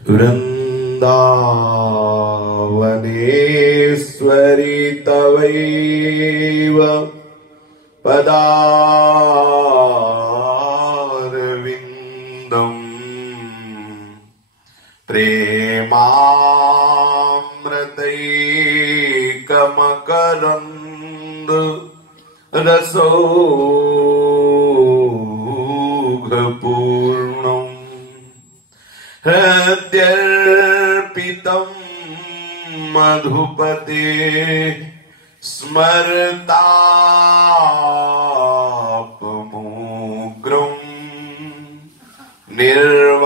वृन्दावनेश्वरि तवैव पदारविन्दम् प्रेमामृतैकमकरन्द रसौघपूर्णम् हृद्यर्पितं मधुपते स्मरतापमोग्रं निर्वापयत्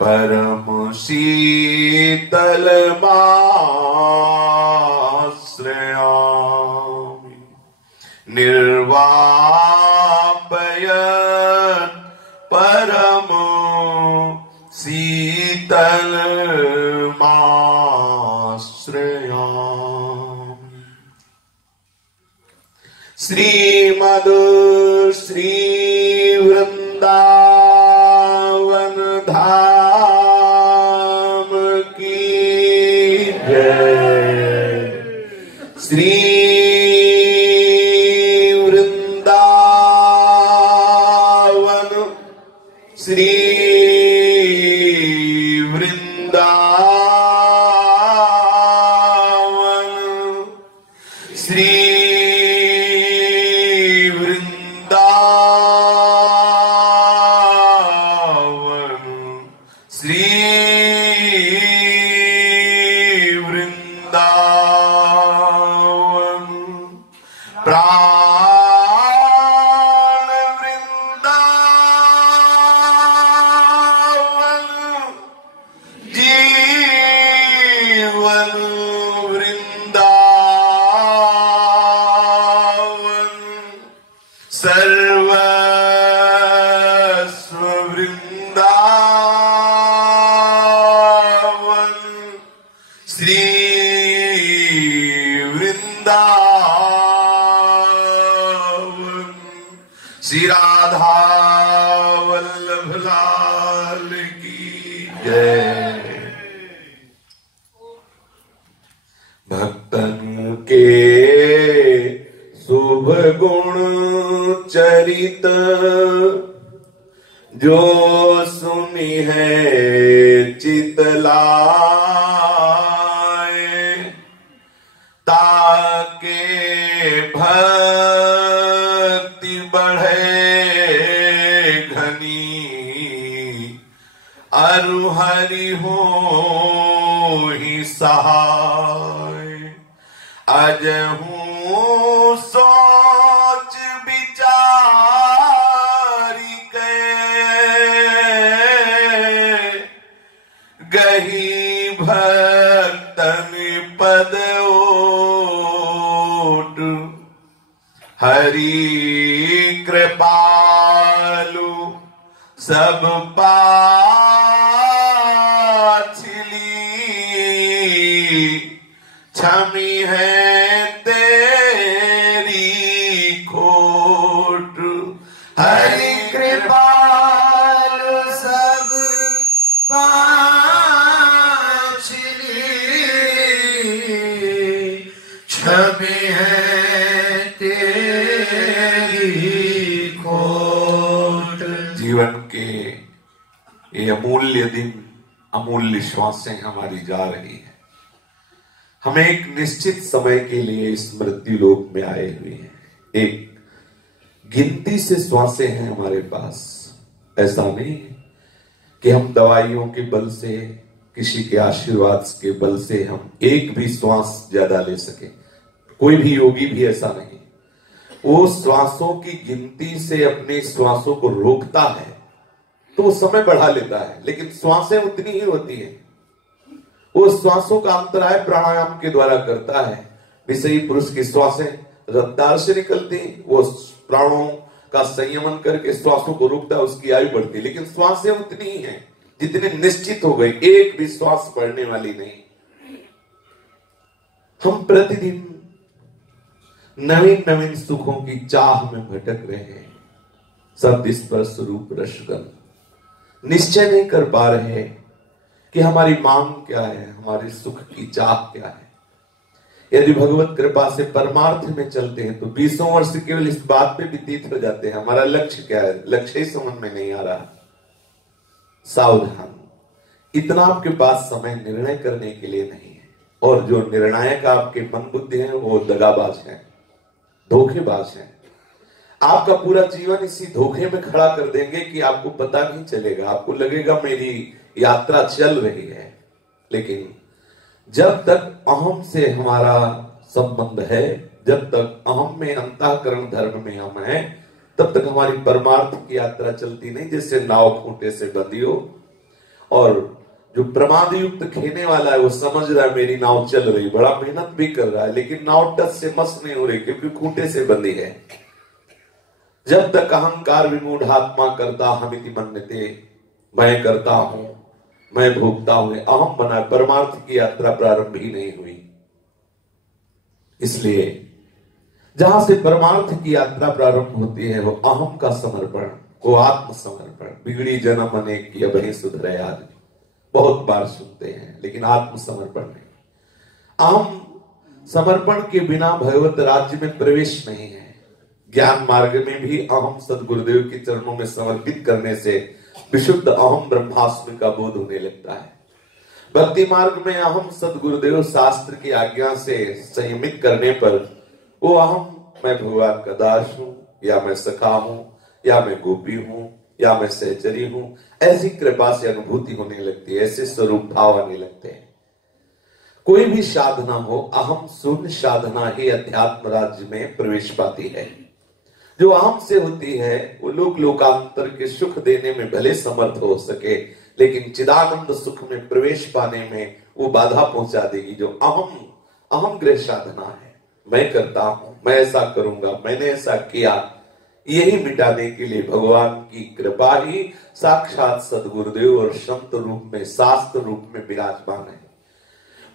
परमशीतलमाश्रयामि निर्वापयत् परम शीतलमाश्रयामि। श्रीमद् श्री वृंदावन धाम की जय। श्री श्री वृंदावन श्री वृंदावन श्री वृंदावन सर्वस्व वृंदावन श्री वृंदावन श्री राधा वल्लभ लाल की जय। भक्तन के शुभ गुण चरित जो सुनी है चितलाए ताके भक्ति बढ़े घनी अरु हरि हो ही सहाय। अजहू सोच विचारी के गही भक्तन पद ओट हरि कृपालु सब पाछली क्षमी है हरि कृपाल सब पाछली छवि है तेरी खोट। जीवन के ये अमूल्य दिन अमूल्य श्वासें हमारी जा रही है। हम एक निश्चित समय के लिए इस मृत्यु लोक में आए हुए हैं। एक गिनती से श्वासें हैं हमारे पास। ऐसा नहीं कि हम दवाइयों के बल से किसी के आशीर्वाद के बल से हम एक भी श्वास ज्यादा ले सके। कोई भी योगी भी ऐसा नहीं। वो श्वासों की गिनती से अपने श्वासों को रोकता है तो वो समय बढ़ा लेता है, लेकिन श्वासें उतनी ही होती है। वो श्वासों का अंतराय प्राणायाम के द्वारा करता है। विषयी पुरुष की श्वासें रफ्तार से निकलती, वो प्राणों का संयमन करके श्वासों को रोकता है, उसकी आयु बढ़ती, लेकिन श्वासें उतनी ही हैं जितनी निश्चित हो गई, एक भी श्वास बढ़ने वाली नहीं। हम प्रतिदिन नवीन नवीन सुखों की चाह में भटक रहे हैं। शब्द स्पर्श रूप रसगंध निश्चय नहीं कर पा रहे कि हमारी मांग क्या है, हमारे सुख की चाह क्या है। यदि भगवत कृपा से परमार्थ में चलते हैं तो 20 वर्ष केवल इस बात पे व्यतीत हो जाते हैं, हमारा लक्ष्य क्या है, लक्ष्य ही समझ में नहीं आ रहा। सावधान, इतना आपके पास समय निर्णय करने के लिए नहीं है, और जो निर्णायक आपके मन बुद्धि है वो दगाबाज है, धोखेबाज है। आपका पूरा जीवन इसी धोखे में खड़ा कर देंगे कि आपको पता नहीं चलेगा, आपको लगेगा मेरी यात्रा चल रही है। लेकिन जब तक अहम से हमारा संबंध है, जब तक अहम में, अंतःकरण धर्म में हम हैं, तब तक हमारी परमार्थ की यात्रा चलती नहीं। जैसे नाव खूंटे से बंधी हो और जो प्रमाद युक्त खेने वाला है वो समझ रहा है मेरी नाव चल रही, बड़ा मेहनत भी कर रहा है, लेकिन नाव टस से मस नहीं हो रही क्योंकि खूंटे से बंधी है। जब तक अहंकार विमूढ़ आत्मा करता हमिति मन्यते, मैं करता हूं, मैं भोगता हूं, अहम बना, परमार्थ की यात्रा प्रारंभ ही नहीं हुई। इसलिए जहां से परमार्थ की यात्रा प्रारंभ होती है वो अहम का समर्पण, वो आत्मसमर्पण। बिगड़ी जन्म अनेक की अबहि सुधरे आदमी, बहुत बार सुनते हैं, लेकिन आत्मसमर्पण नहीं। अहम समर्पण के बिना भगवत राज्य में प्रवेश नहीं है। ज्ञान मार्ग में भी अहम सदगुरुदेव के चरणों में समर्पित करने से विशुद्ध अहम ब्रह्मास्मि का बोध होने लगता है। भक्ति मार्ग में अहम सदगुरुदेव शास्त्र की आज्ञा से संयमित करने पर वो अहम, मैं भगवान का दास हूं, या मैं सखा हूं, या मैं गोपी हूं, या मैं सहचरी हूं, ऐसी कृपा से अनुभूति होने लगती है, ऐसे स्वरूप भाव आने लगते हैं। कोई भी साधना हो, अहम शून्य साधना ही अध्यात्म राज्य में प्रवेश पाती है। जो अहम से होती है वो लोक लोकांतर के सुख देने में भले समर्थ हो सके, लेकिन चिदानंद सुख में प्रवेश पाने में वो बाधा पहुंचा देगी। जो अहम ग्रह साधना है, मैं करता हूं, मैं ऐसा करूंगा, मैंने ऐसा किया, यही मिटाने के लिए भगवान की कृपा ही साक्षात सदगुरुदेव और संत रूप में, शास्त्र रूप में विराजमान है।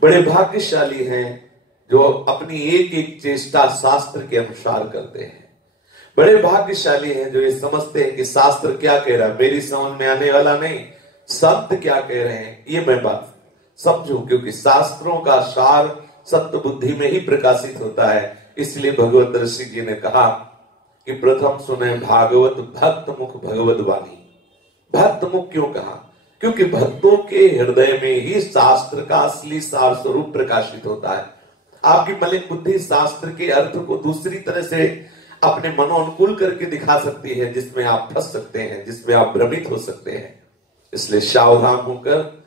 बड़े भाग्यशाली हैं जो अपनी एक एक चेष्टा शास्त्र के अनुसार करते हैं। बड़े भाग्यशाली हैं जो ये समझते हैं कि शास्त्र क्या कह रहा है, मेरी समझ में आने वाला नहीं, संत क्या कह रहे हैं ये मैं बात समझूं, क्योंकि शास्त्रों का सार सत्य बुद्धि में ही प्रकाशित होता है। इसलिए भगवत ऋषि जी ने कहा कि प्रथम सुने भागवत भक्त मुख भगवत वाणी। भक्त मुख क्यों कहा? क्योंकि भक्तों के हृदय में ही शास्त्र का असली सार स्वरूप प्रकाशित होता है। आपकी मलिन बुद्धि शास्त्र के अर्थ को दूसरी तरह से अपने मनोनुकूल करके दिखा सकती है, जिसमें आप फंस सकते हैं, जिसमें आप भ्रमित हो सकते हैं। इसलिए सावधान होकर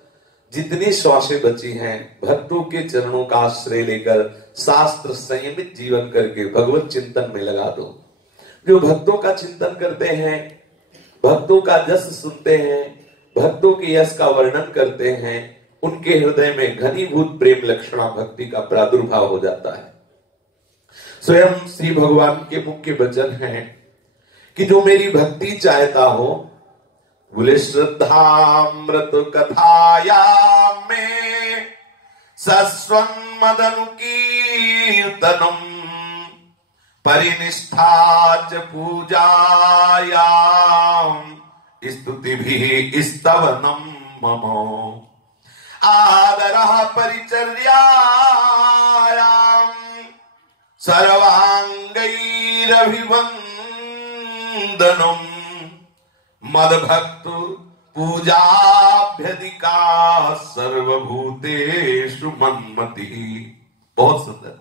जितनी श्वासें बची हैं, भक्तों के चरणों का आश्रय लेकर शास्त्र संयमित जीवन करके भगवत चिंतन में लगा दो। जो भक्तों का चिंतन करते हैं, भक्तों का जस सुनते हैं, भक्तों के यश का वर्णन करते हैं, उनके हृदय में घनीभूत प्रेम लक्षणा भक्ति का प्रादुर्भाव हो जाता है। स्वयं श्री भगवान के मुख्य वचन हैं कि जो मेरी भक्ति चाहता हो, बोले श्रद्धामृत कथाया में सस्वन्मदनु कीर्तनम परिनिष्ठा च पूजायाम स्तुतिभिः स्तवनम मम आदरः परिचर्यायाम सर्वांगैरभिवंदनम मदभक्त पूजाभ्यधिका सर्वभूतेषु मन्मति। बहुत सुंदर।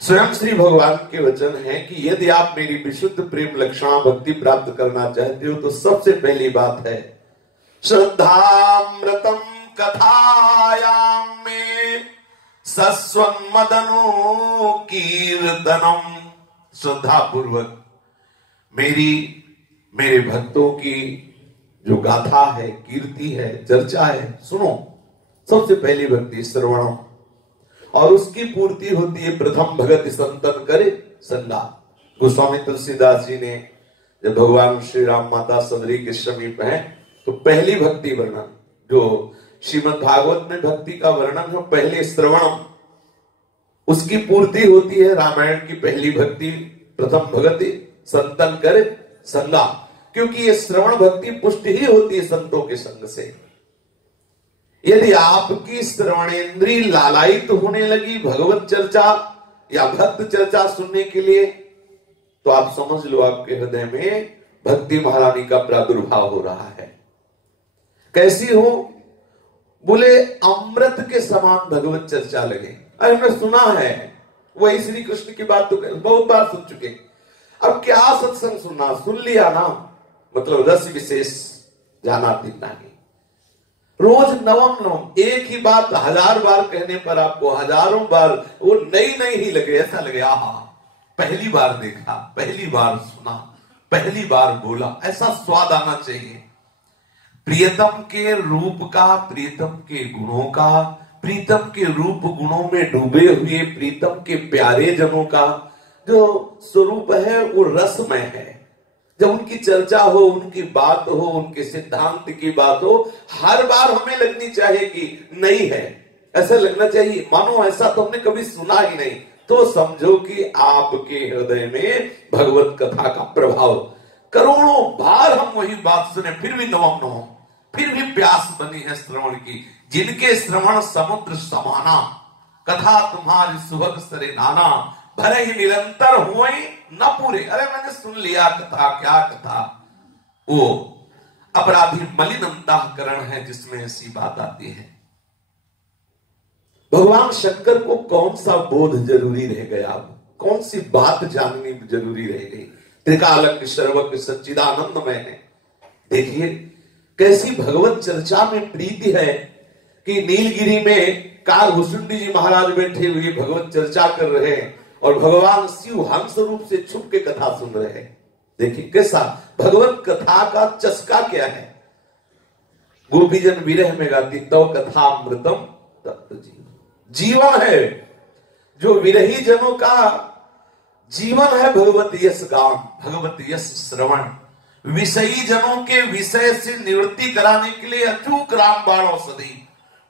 स्वयं श्री भगवान के वचन है कि यदि आप मेरी विशुद्ध प्रेम लक्षणा भक्ति प्राप्त करना चाहते हो तो सबसे पहली बात है श्रद्धामृतम कथायाम में सस्वन्मदनु कीर्तनम। श्रद्धा पूर्वक मेरे भक्तों की जो गाथा है, कीर्ति है, चर्चा है, सुनो। सबसे पहली भक्ति श्रवणम, और उसकी पूर्ति होती है प्रथम भगत संतन करे संगा। गोस्वामी तुलसीदास जी ने जब भगवान श्री राम माता सदरी के समीप हैं तो पहली भक्ति वर्णन जो श्रीमद् भागवत में भक्ति का वर्णन है, पहले श्रवणम, उसकी पूर्ति होती है रामायण की पहली भक्ति प्रथम भगति संतन करे संगा। क्योंकि ये श्रवण भक्ति पुष्ट ही होती है संतों के संग से। यदि आपकी श्रवणेंद्री लालायित होने लगी भगवत चर्चा या भक्त चर्चा सुनने के लिए, तो आप समझ लो आपके हृदय में भक्ति महारानी का प्रादुर्भाव हो रहा है। कैसी हो? बोले अमृत के समान भगवत चर्चा लगे। अरे हमने सुना है, वही श्री कृष्ण की बात तो बहुत बार सुन चुके, अब क्या सत्संग सुनना, सुन लिया ना, मतलब रस विशेष जाना तीना नहीं। रोज नवम नवम एक ही बात 1000 बार कहने पर आपको हजारों बार वो नई नई ही लगे, ऐसा लगे आहा पहली बार देखा, पहली बार सुना, पहली बार बोला, ऐसा स्वाद आना चाहिए। प्रियतम के रूप का, प्रियतम के गुणों का, प्रीतम के रूप गुणों में डूबे हुए प्रीतम के प्यारे जनों का जो स्वरूप है वो रसमय है। जब उनकी चर्चा हो, उनकी बात हो, उनके सिद्धांत की बात हो, हर बार हमें लगनी चाहिए कि नहीं है, ऐसा लगना चाहिए मानो ऐसा तो हमने कभी सुना ही नहीं। तो समझो कि आपके हृदय में भगवत कथा का प्रभाव, करोड़ों बार हम वही बात सुने फिर भी नवम नवम, फिर भी प्यास बनी है श्रवण की। जिनके श्रवण समुद्र समाना, कथा तुम्हारी सुभग सरे नाना, भरे ही निरंतर हुए न पूरे। अरे मैंने सुन लिया कथा, क्या कथा, वो अपराधी मलिन अंतःकरण है जिसमें ऐसी बात आती है। भगवान शंकर को कौन सा बोध जरूरी रह गया, कौन सी बात जाननी जरूरी रह गई? त्रिकालज्ञ सर्वज्ञ सच्चिदानंदमय है। देखिए कैसी भगवत चर्चा में प्रीति है कि नीलगिरी में कालभूषुंडी जी महाराज बैठे हुए भगवत चर्चा कर रहे हैं और भगवान शिव हंस रूप से छुप के कथा सुन रहे हैं। देखिए कैसा भगवत कथा का चस्का क्या है। गोपीजन विरह में गाती तो कथा अमृतम तत्व जीवन है, जो विरही जनों का जीवन है भगवत यश गान, भगवत यश श्रवण। विषयी जनों के विषय से निवृत्ति कराने के लिए अचूक रामबाण औषधि,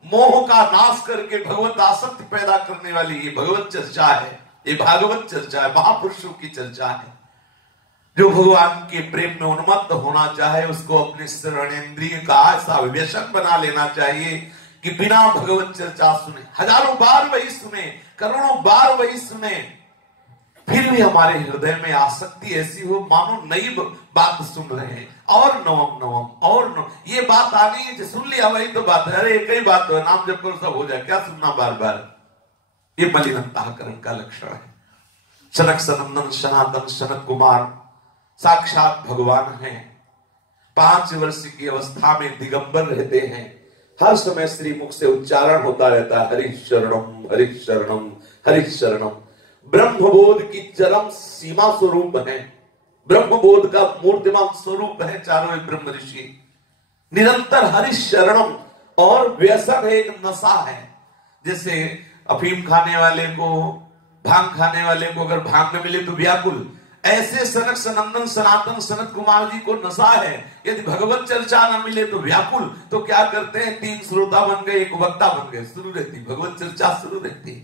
मोह का नाश करके भगवत आसक्ति पैदा करने वाली ये भगवत चर्चा है, ये भागवत चर्चा है, महापुरुषों की चर्चा है। जो भगवान के प्रेम में उन्मत्त होना चाहे उसको अपने श्रवणेंद्रिय का ऐसा व्यसन बना लेना चाहिए कि बिना भगवत चर्चा सुने, हजारों बार वही सुने, करोड़ों बार वही सुने, फिर भी हमारे हृदय में आसक्ति ऐसी हो मानो नई बात सुन रहे हैं, और नवम नवम और ये बात आनी है, सुन लिया वही तो बात है, अरे एक ही बात तो है, नाम जब करो सब हो जाए, क्या सुनना बार बार। ये मलिन अंतःकरण का लक्षण है। सनक सनंदन सनातन सनत कुमार साक्षात भगवान हैं। 5 वर्ष की अवस्था में दिगंबर रहते हैं, हर समय श्री मुख से उच्चारण होता रहता है हरि शरणम हरि शरणम हरि शरणम। ब्रह्मबोध की चरम सीमा स्वरूप है, ब्रह्मबोध का मूर्तिमान स्वरूप है चारों ब्रह्म ऋषि। निरंतर हरि शरणम, और व्यसन है, एक नशा है। जैसे अफीम खाने वाले को, भांग खाने वाले को अगर भांग न मिले तो व्याकुल, ऐसे सनक सनंदन सनातन सनत कुमार जी को नशा है, यदि भगवत चर्चा न मिले तो व्याकुल। तो क्या करते हैं, 3 श्रोता बन गए, 1 वक्ता बन गए, शुरू रहती भगवत चर्चा, शुरू रहती।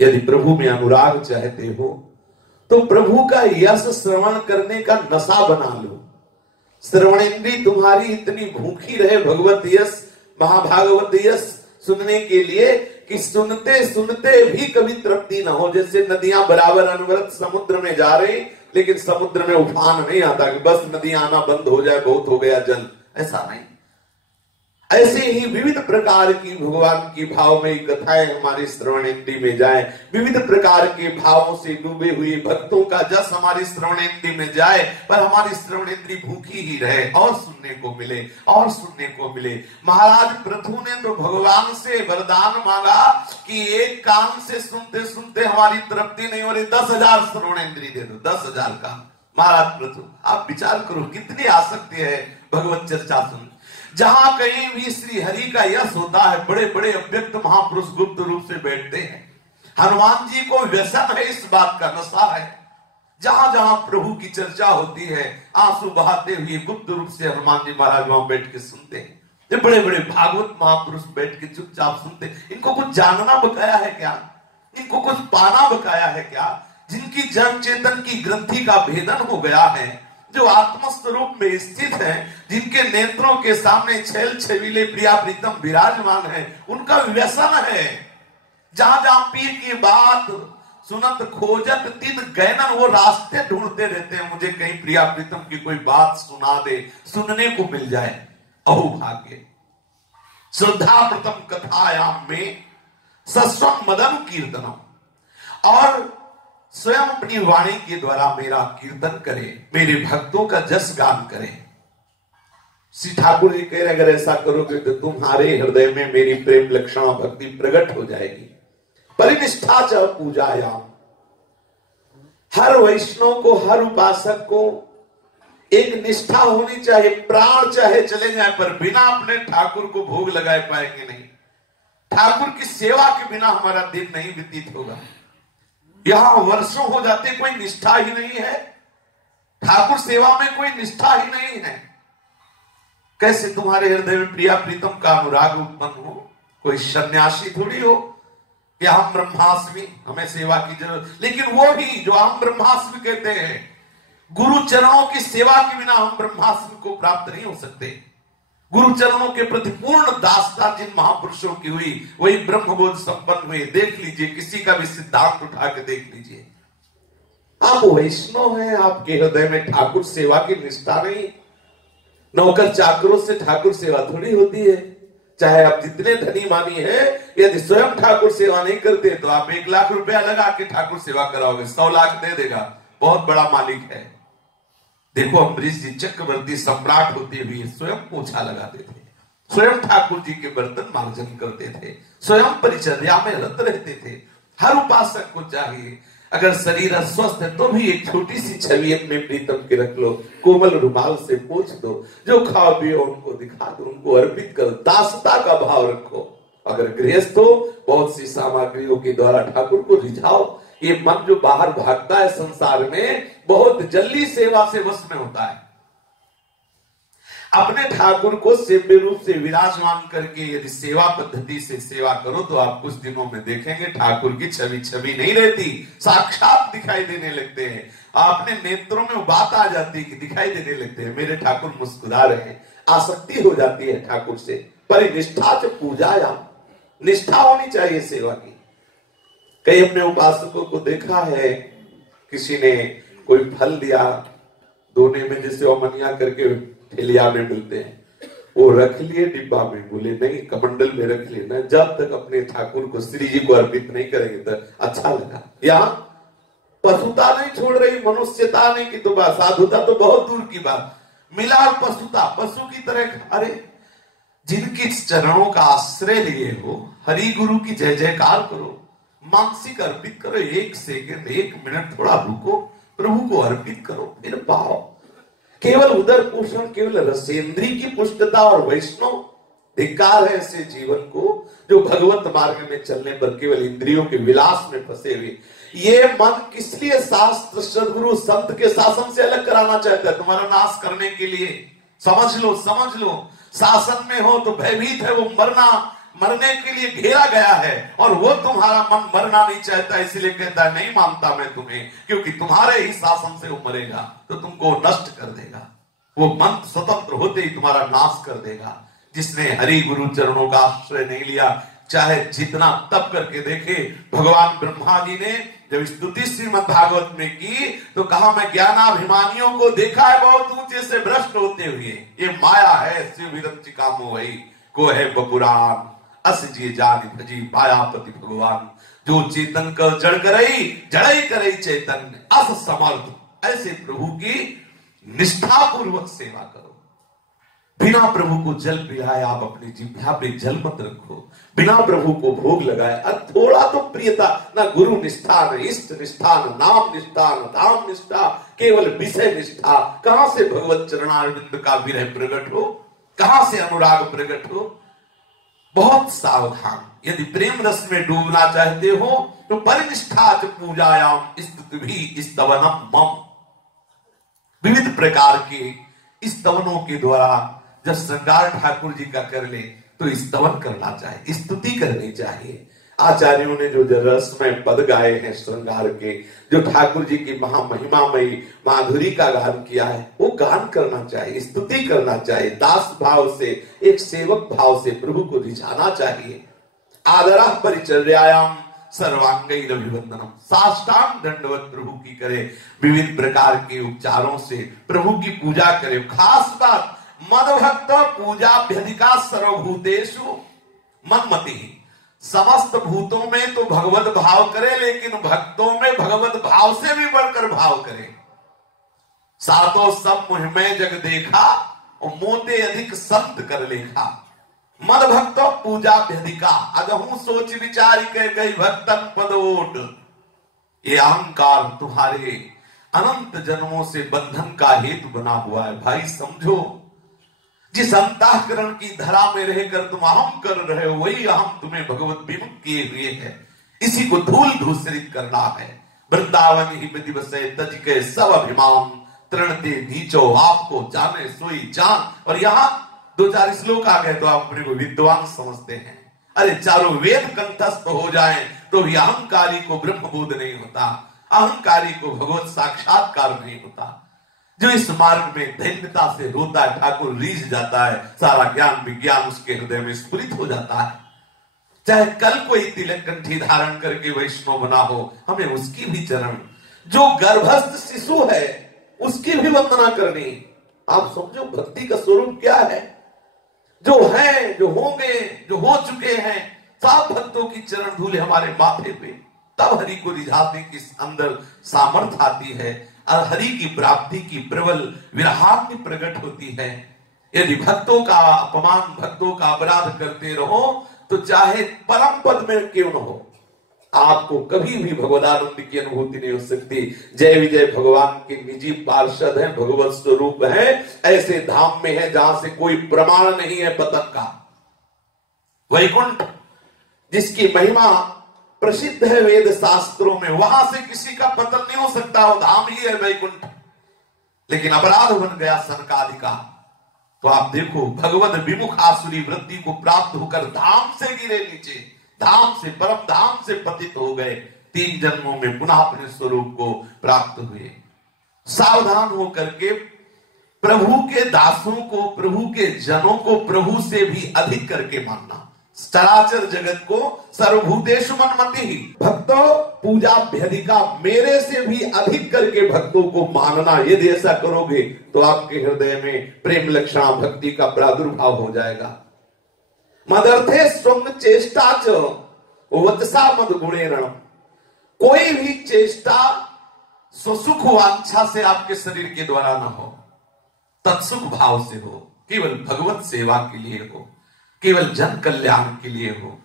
यदि प्रभु में अनुराग चाहते हो तो प्रभु का यश श्रवण करने का नशा बना लो। श्रवणेंद्री तुम्हारी इतनी भूखी रहे भगवत यश, महाभागवत यश सुनने के लिए कि सुनते सुनते भी कभी तृप्ति न हो। जैसे नदियां बराबर अनवरत समुद्र में जा रही, लेकिन समुद्र में उफान नहीं आता कि बस नदी आना बंद हो जाए, बहुत हो गया जल, ऐसा नहीं। ऐसे ही विविध प्रकार की भगवान की भावमयी कथाएं हमारे श्रवणेंद्री में जाए, विविध प्रकार के भावों से डूबे हुए भक्तों का जस हमारी श्रवणेंद्री में जाए, पर हमारी श्रवणेंद्री भूखी ही रहे और सुनने को मिले और सुनने को मिले। महाराज पृथु ने तो भगवान से वरदान मांगा कि एक कान से सुनते सुनते हमारी तृप्ति नहीं हो रही, 10,000 श्रवणेंद्री दे दो, 10,000 कान। महाराज पृथु आप विचार करो कितनी आसक्ति है भगवत चर्चा सुन। जहां कहीं भी श्री हरि का यश होता है, बड़े बड़े अव्यक्त महापुरुष गुप्त रूप से बैठते हैं। हनुमान जी को व्यसन है, इस बात का नशा है। जहां जहां प्रभु की चर्चा होती है, आंसू बहाते हुए गुप्त रूप से हनुमान जी महाराज वहां बैठ के सुनते हैं। ये बड़े बड़े भागवत महापुरुष बैठ के चुपचाप सुनते हैं। इनको कुछ जानना बकाया है क्या? इनको कुछ पाना बकाया है क्या? जिनकी जन चेतन की ग्रंथि का भेदन हो गया है, जो आत्मस्वरूप में स्थित हैं, जिनके नेत्रों के सामने छैल छबीले प्रिया प्रीतम विराजमान है, उनका व्यसन है। जहां जहां पीर की बात सुनत खोजत तिन गैनन, वो रास्ते ढूंढते रहते हैं, मुझे कहीं प्रिया प्रीतम की कोई बात सुना दे, सुनने को मिल जाए। अहो भाग्य श्रद्धा प्रथम कथायाम में सस्वम मदन कीर्तनम, और स्वयं अपनी वाणी के द्वारा मेरा कीर्तन करे, मेरे भक्तों का जस गान करे। श्री ठाकुर जी कह रहे अगर ऐसा करोगे तो तुम्हारे हृदय में मेरी प्रेम लक्षण भक्ति प्रकट हो जाएगी। परिनिष्ठा च पूजायाम, हर वैष्णव को, हर उपासक को एक निष्ठा होनी चाहिए। प्राण चाहे चले जाए पर बिना अपने ठाकुर को भोग लगाए पाएंगे नहीं। ठाकुर की सेवा के बिना हमारा दिन नहीं व्यतीत होगा। यहां वर्षों हो जाते, कोई निष्ठा ही नहीं है, ठाकुर सेवा में कोई निष्ठा ही नहीं है। कैसे तुम्हारे हृदय में प्रिया प्रीतम का अनुराग उत्पन्न हो? कोई सन्यासी थोड़ी हो कि हम ब्रह्मास्मि, हमें सेवा की जरूरत। लेकिन वो भी जो हम ब्रह्मास्मि कहते हैं, गुरु चरणों की सेवा के बिना हम ब्रह्मास्मि को प्राप्त नहीं हो सकते। गुरु चरणों के प्रति पूर्ण दासता जिन महापुरुषों की हुई, वही ब्रह्मबोध संपन्न हुए। देख लीजिए, किसी का भी सिद्धांत उठा के देख लीजिए। आप वैष्णव हैं, आपके हृदय में ठाकुर सेवा की निष्ठा नहीं। नौकर चाकरों से ठाकुर सेवा थोड़ी होती है। चाहे आप जितने धनी मानी है, यदि स्वयं ठाकुर सेवा नहीं करते तो आप 1 लाख रुपया लगा के ठाकुर सेवा कराओगे, 100 लाख दे देगा, बहुत बड़ा मालिक है। देखो अम्बरीश जी चक्रवर्ती सम्राट होते हुए स्वयं पोछा लगाते थे, स्वयं ठाकुर जी के बर्तन मार्जन करते थे, स्वयं परिचर्या में रत रहते थे। हर उपासक को चाहिए, अगर शरीर अस्वस्थ है तो भी एक छोटी सी छवि अपने प्रीतम की रख लो, कोमल रुमाल से पोंछ दो, जो खाओ पियो उनको दिखा दो, उनको अर्पित करो, दासता का भाव रखो। अगर गृहस्थ हो, बहुत सी सामग्रियों के द्वारा ठाकुर को रिझाओ। ये मन जो बाहर भागता है संसार में, बहुत जल्दी सेवा से वश में होता है। अपने ठाकुर को सेव्य रूप से विराजमान करके यदि सेवा पद्धति से सेवा करो तो आप कुछ दिनों में देखेंगे ठाकुर की छवि छवि नहीं रहती, साक्षात दिखाई देने लगते हैं। अपने नेत्रों में बात आ जाती है कि दिखाई देने लगते हैं, मेरे ठाकुर मुस्कुरा रहे हैं, आसक्ति हो जाती है ठाकुर से। पर निष्ठा से पूजा, या निष्ठा होनी चाहिए सेवा की। कई अपने उपासकों को देखा है, किसी ने कोई फल दिया दोने में, जैसे अमनिया करके ठेलिया में मिलते हैं, वो रख लिए डिब्बा में, बोले नहीं कमंडल में रख लेना, जब तक अपने ठाकुर को श्री जी को अर्पित नहीं करेंगे तो अच्छा लगा। यहाँ पशुता नहीं छोड़ रही, मनुष्यता नहीं की तो बात, साधुता तो बहुत दूर की बात, मिला और पशुता, पशु की तरह। अरे जिनके चरणों का आश्रय लिए हो, हरि गुरु की जय जयकार करो, मानसिक अर्पित करो, 1 सेकंड 1 मिनट थोड़ा रुको, प्रभु को अर्पित करो, फिर पाओ। केवल उदर पोषण, केवल रसेंद्री की पुष्टता और वैष्णव, धिक्कार है ऐसे जीवन को जो भगवत मार्ग में चलने पर केवल इंद्रियों के विलास में फंसे हुए। ये मन किस लिए शास्त्र सदगुरु संत के शासन से अलग कराना चाहता है? तुम्हारा नाश करने के लिए। समझ लो, समझ लो, शासन में हो तो भयभीत है, वो मरने के लिए घेरा गया है, और वो तुम्हारा मन मरना नहीं चाहता, इसलिए कहता है नहीं मानता मैं तुम्हें, क्योंकि तुम्हारे ही शासन से वो मरेगा तो तुमको नष्ट कर देगा। वो मन स्वतंत्र होते ही तुम्हारा नाश कर देगा। जिसने हरि गुरु चरणों का आश्रय नहीं लिया, चाहे जितना तप करके देखे। भगवान ब्रह्मा जी ने जब स्तुति श्रीमद् भागवत में की तो कहा, मैं ज्ञानाभिमानियों को देखा है बहुत ऊंचे से भ्रष्ट होते हुए, ये माया है शिव विरंचिका मोहि को है बपुरान, अस जी जानि भजी मायापति भगवान, जो चेतन का जड़ करई जड़ई करई चैतन्य अस समर्थ। ऐसे प्रभु की निष्ठा पूर्वक सेवा करो। बिना प्रभु को जल पिलाए आप अपनी जिह्वा पे जल मत रखो, बिना प्रभु को भोग लगाए। और थोड़ा तो प्रियता, न गुरु निष्ठा, न इष्ट निष्ठा, न नाम निष्ठा, न धाम निष्ठा, केवल विषय निष्ठा। कहां से भगवत चरणारविंद का विरह प्रकट हो, कहां से अनुराग प्रकट हो? बहुत सावधान। यदि प्रेम रस में डूबना चाहते हो तो परिनिष्ठा पूजायाम स्तुति भी स्तवनम मम, विविध प्रकार के स्तवनों के द्वारा जब श्रृंगार ठाकुर जी का कर ले तो स्तवन करना चाहिए, स्तुति करनी चाहिए। आचार्यों ने जो रसमय पद गाए हैं श्रृंगार के, जो ठाकुर जी की महामहिमामयी माधुरी का गान किया है, वो गान करना चाहिए, स्तुति करना चाहिए, दास भाव से, एक सेवक भाव से प्रभु को रिझाना चाहिए। आदरा परिचर्यायाम सर्वांगैर अभिवंदनम, साष्टांग दंडवत प्रभु की करे, विविध प्रकार के उपचारों से प्रभु की पूजा करे। खास बात, मदभक्त पूजाभ्यधिका सर्वभूतेषु मन्मति, समस्त भूतों में तो भगवत भाव करे, लेकिन भक्तों में भगवत भाव से भी बढ़कर भाव करे। सातों सब मुह में जग देखा और मोते अधिक संत कर लेखा। मद भक्त पूजाभ्यधिका, अगहू सोच विचार के गई भक्तन पदोट। ये अहंकार तुम्हारे अनंत जन्मों से बंधन का हेतु बना हुआ है। भाई समझो, जिस अंतःकरण की धरा में रहकर तुम अहम कर रहे हो, वही अहम तुम्हें भगवत विमुख किए हुए है। इसी को धूल धूसरित करना है। वृंदावन ही दिवसे तज के सब अभिमान, तृणते नीचो आपको जाने सोई जान। और यहाँ दो चार श्लोक आ गए तो आप अपने को विद्वान समझते हैं। अरे चारों वेद कंठस्थ हो जाएं तो भी अहंकारी को ब्रह्मबोध नहीं होता, अहंकारी को भगवत साक्षात्कार नहीं होता। जो इस मार्ग में धैर्यता से रोता है, ठाकुर रीझ जाता है, सारा ज्ञान विज्ञान उसके हृदय में स्फुरित हो जाता है। चाहे कल कोई तिलक कंठी धारण करके वैष्णव बना हो, हमें उसकी भी चरण, जो गर्भस्थ शिशु है उसकी भी वंदना करनी। आप समझो भक्ति का स्वरूप क्या है। जो है, जो होंगे, जो हो चुके हैं, सब भक्तों की चरण धूले हमारे माथे पे, तब हरि को रिझाने की अंदर सामर्थ्य आती है और हरि की प्राप्ति की प्रबल विरहाग्नि प्रकट होती है। यदि भक्तों का अपमान, भक्तों का अपराध करते रहो तो चाहे परम पद में क्यों न हो, आपको कभी भी भगवदानंद की अनुभूति नहीं हो सकती। जय विजय भगवान के निजी पार्षद हैं, भगवत स्वरूप है, ऐसे धाम में है जहां से कोई प्रमाण नहीं है पतन का। वैकुंठ जिसकी महिमा प्रसिद्ध है वेद शास्त्रों में, वहां से किसी का पतन नहीं हो सकता, वो धाम ही है वैकुंठ। लेकिन अपराध बन गया सनकादि का, तो आप देखो भगवत विमुख आसुरी वृत्ति को प्राप्त होकर धाम से गिरे नीचे, धाम से, परम धाम से पतित हो गए। 3 जन्मों में पुनः अपने स्वरूप को प्राप्त हुए। सावधान होकर के प्रभु के दासों को, प्रभु के जनों को प्रभु से भी अधिक करके मानना। चराचर जगत को सर्वभूतेषु मन्मति ही, भक्तों पूजाभ्यधिका, मेरे से भी अधिक करके भक्तों को मानना। यदि ऐसा करोगे तो आपके हृदय में प्रेम लक्षणा भक्ति का प्रादुर्भाव हो जाएगा। मदर्थे स्वंग चेष्टा च वत्सा मद गुणेरण, कोई भी चेष्टा स्वसुख वांछा से आपके शरीर के द्वारा ना हो, तत्सुख भाव से हो, केवल भगवत सेवा के लिए हो, केवल जन कल्याण के लिए हो,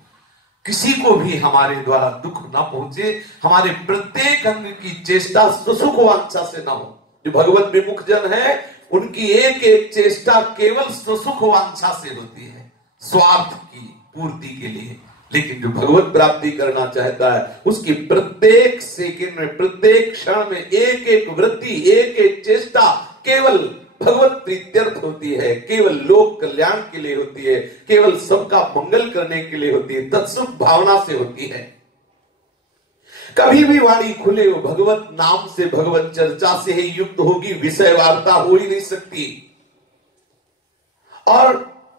किसी को भी हमारे द्वारा दुख न पहुंचे। हमारे प्रत्येक अंग की चेष्टा स्वसुख वांछा से ना हो। जो भगवत विमुख जन है उनकी एक एक चेष्टा केवल स्वसुख वांछा से होती है, स्वार्थ की पूर्ति के लिए। लेकिन जो भगवत प्राप्ति करना चाहता है उसकी प्रत्येक सेकंड में, प्रत्येक क्षण में एक एक वृत्ति, एक एक चेष्टा केवल भगवत प्रीत्यर्थ होती है, केवल लोक कल्याण के लिए होती है, केवल सबका मंगल करने के लिए होती है, तत्सुख भावना से होती है। कभी भी वाणी खुले हो भगवत नाम से, भगवत चर्चा से ही युक्त होगी, विषय वार्ता हो ही नहीं सकती। और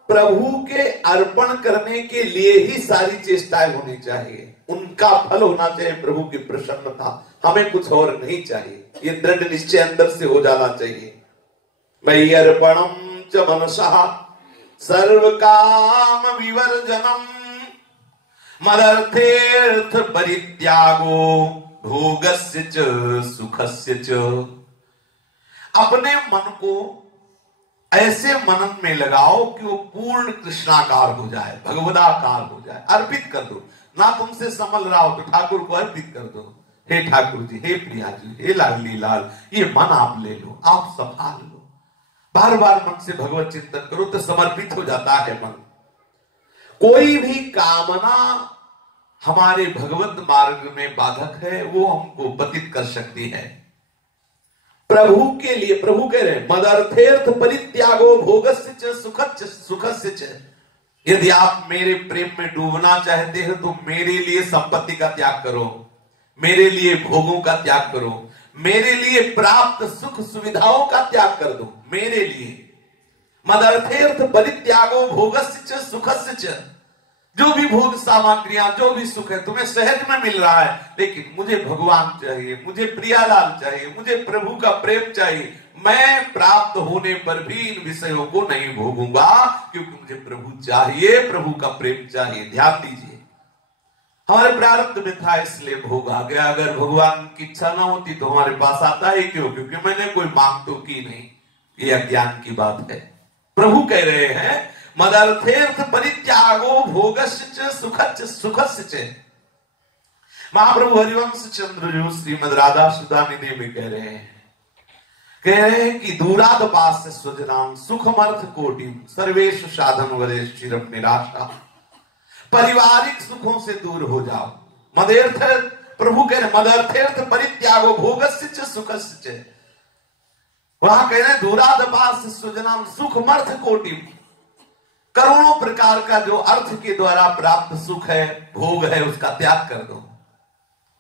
प्रभु के अर्पण करने के लिए ही सारी चेष्टाएं होनी चाहिए, उनका फल होना चाहिए प्रभु की प्रसन्नता, हमें कुछ और नहीं चाहिए। ये दृढ़ निश्चय अंदर से हो जाना चाहिए। मयि अर्पणम च मनसः सर्व काम विवर्जनम, मदर्थेर्थ परित्यागो भोगस्य च सुखस्य च। अपने मन को ऐसे मनन में लगाओ कि वो पूर्ण कृष्णाकार हो जाए, भगवदाकार हो जाए। अर्पित कर दो, ना तुमसे संभल रहा हो तो ठाकुर को अर्पित कर दो। हे ठाकुर जी, हे प्रिया जी, हे लाडली लाल, ये मन आप ले लो, आप संभाल लो। बार बार मन से भगवत चिंतन करो तो समर्पित हो जाता है मन। कोई भी कामना हमारे भगवत मार्ग में बाधक है, वो हमको पतित कर सकती है। प्रभु के लिए, प्रभु कह रहे हैं मदर्थेर्थ परित्यागो भोगस्य च सुखस्य च। यदि आप मेरे प्रेम में डूबना चाहते हो तो मेरे लिए संपत्ति का त्याग करो, मेरे लिए भोगों का त्याग करो, मेरे लिए प्राप्त सुख सुविधाओं का त्याग कर दो। मेरे लिए मदर्थेर्थ परित्यागो भोगस्य च सुखस्य च। जो भी भोग सामग्रियां, जो भी सुख है तुम्हें सहज में मिल रहा है, लेकिन मुझे भगवान चाहिए, मुझे प्रियालाल चाहिए, मुझे प्रभु का प्रेम चाहिए। मैं प्राप्त होने पर भी इन विषयों को नहीं भोगूंगा, क्योंकि मुझे प्रभु चाहिए, प्रभु का प्रेम चाहिए। ध्यान दीजिए, हमारे प्रारब्ध में था इसलिए भोग आ गया। अगर भगवान की इच्छा ना होती तो हमारे पास आता ही क्यों? क्योंकि मैंने कोई मांग तो की नहीं। ये अज्ञान की बात है। प्रभु कह रहे हैं मदर्थेर्थ परित्यागो भोगस्य सुखस्य सुखस्य च। महाप्रभु हरिवंश चंद्र जो श्रीमद राधा सुधानिधि में कह रहे हैं कि दूराद पास स्वजनाम सुखमर्थ कोटिम सर्वेषु साधन वरे चिरम निराशा। पारिवारिक सुखों से दूर हो जाओ। मदर्थ, प्रभु कह रहे मदर्थेर्थ परित्यागो भोगस्य च सुखस्य च। वहां कह रहे दूराद पास स्वजनाम सुखमर्थ कोटिम। करोड़ों प्रकार का जो अर्थ के द्वारा प्राप्त सुख है, भोग है, उसका त्याग कर दो।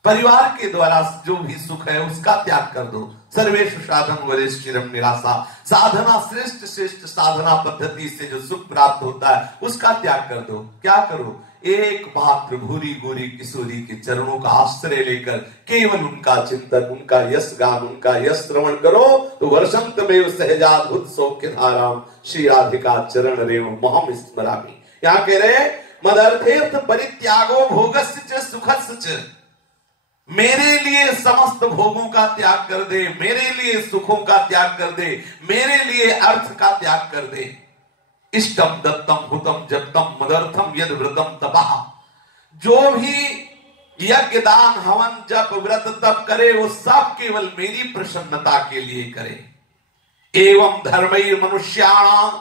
परिवार के द्वारा जो भी सुख है उसका त्याग कर दो। सर्वेषु साधन वरेश चिरम निराशा। साधना श्रेष्ठ श्रेष्ठ साधना पद्धति से जो सुख प्राप्त होता है उसका त्याग कर दो। क्या करो? एकमात्र भूरी गोरी किशोरी के चरणों का आश्रय लेकर केवल उनका चिंतन, उनका यश गान, उनका यश श्रवण करो तो वर्षंत में सहजाद्भुत सौख्य धाराम श्री राधिका चरण रेव महम स्मरामि। यहाँ कह रहे मदर्थेर्थ परित्यागो भोगस्य च सुखस्य च। मेरे लिए समस्त भोगों का त्याग कर दे, मेरे लिए सुखों का त्याग कर दे, मेरे लिए अर्थ का त्याग कर दे। इष्टम दत्तम हुतम जप्तम मदर्थम यद व्रतम तपः। जो भी यज्ञ दान हवन जप व्रत तप करे वो सब केवल मेरी प्रसन्नता के लिए करे। एवं धर्मैर मनुष्याणाम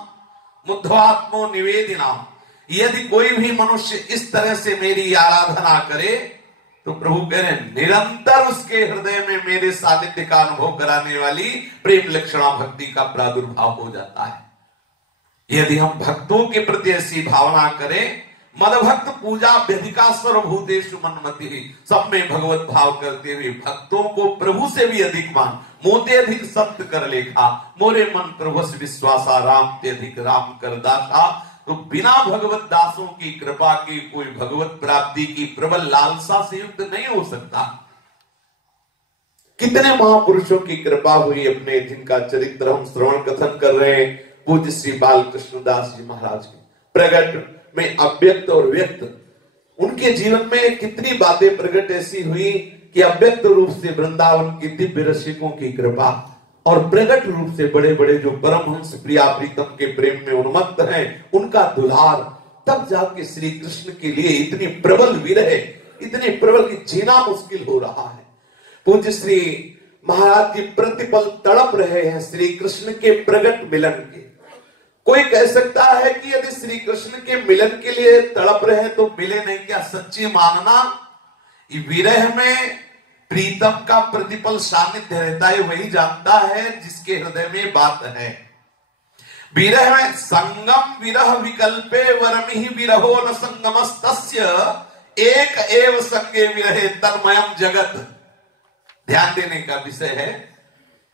मुध्वात्मो निवेदिना। यदि कोई भी मनुष्य इस तरह से मेरी आराधना करे तो प्रभु कह रहे निरंतर उसके हृदय में मेरे सानिध्य का अनुभव कराने वाली प्रेम लक्षणा भक्ति का प्रादुर्भाव हो जाता है। यदि हम भक्तों के प्रति ऐसी भावना करें, मदभक्त पूजा व्यधिका सर्वभूतेषु मन्मति। सब में भगवत भाव करते हुए भक्तों को प्रभु से भी अधिक मान। मोते अधिक सत्य कर लेखा, मोरे मन प्रभु से विश्वासा, राम ते अधिक राम कर दासा। तो बिना भगवत दासों की कृपा के कोई भगवत प्राप्ति की प्रबल लालसा से युक्त नहीं हो सकता। कितने महापुरुषों की कृपा हुई अपने, जिनका चरित्र हम श्रवण कथन कर रहे हैं। पूज्य श्री बाल कृष्णदास जी महाराज के प्रगट में अव्यक्त और व्यक्त, उनके जीवन में कितनी बातें प्रकट ऐसी हुई कि अव्यक्त रूप से वृंदावन की दिव्य रसिकों की कृपा और प्रगट रूप से बड़े बड़े जो परमहंस प्रिया प्रीतम के प्रेम में उन्मत्त हैं उनका दुलार, तब जाके श्री कृष्ण के लिए इतनी प्रबल विरह, इतने प्रबल की जीना मुश्किल हो रहा है। पूज्य श्री महाराज जी प्रतिपल तड़प रहे हैं श्री कृष्ण के प्रगट मिलन के। कोई कह सकता है कि यदि श्री कृष्ण के मिलन के लिए तड़प रहे तो मिले नहीं, क्या सच्ची मानना? विरह में प्रीतम का प्रतिपल सानिध्य रहता है, वही जानता है जिसके हृदय में बात है। विरह में संगम विरह विकल्पे वरमिहि विरहो न संगमस्तस्य एक एव संगे विरहे तन्मयम जगत। ध्यान देने का विषय है,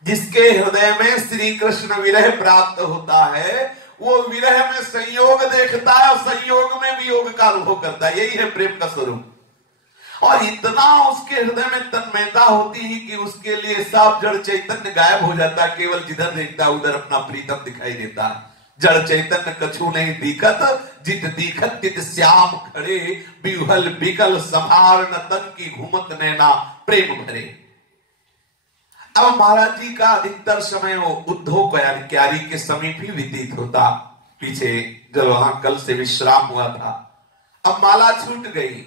जिसके हृदय में श्री कृष्ण विरह प्राप्त होता है वो विरह में संयोग देखता है और संयोग में वियोग का अनुभव करता है। यही है प्रेम का स्वरूप। और इतना उसके हृदय में तन्मयता होती है कि उसके लिए सब जड़ चैतन्य गायब हो जाता, केवल जिधर देखता उधर अपना प्रीतम दिखाई देता। जड़ चैतन्य कछु नहीं दिखत, जित दिखत तित श्याम खड़े, बिहल बिकल संहार न तन की घूमत नैना प्रेम भरे। अब महाराज जी का अधिकतर समय वो उद्धव क्यारी के समीप ही व्यतीत होता। पीछे जब वहां कल से विश्राम हुआ था, अब माला छूट गई,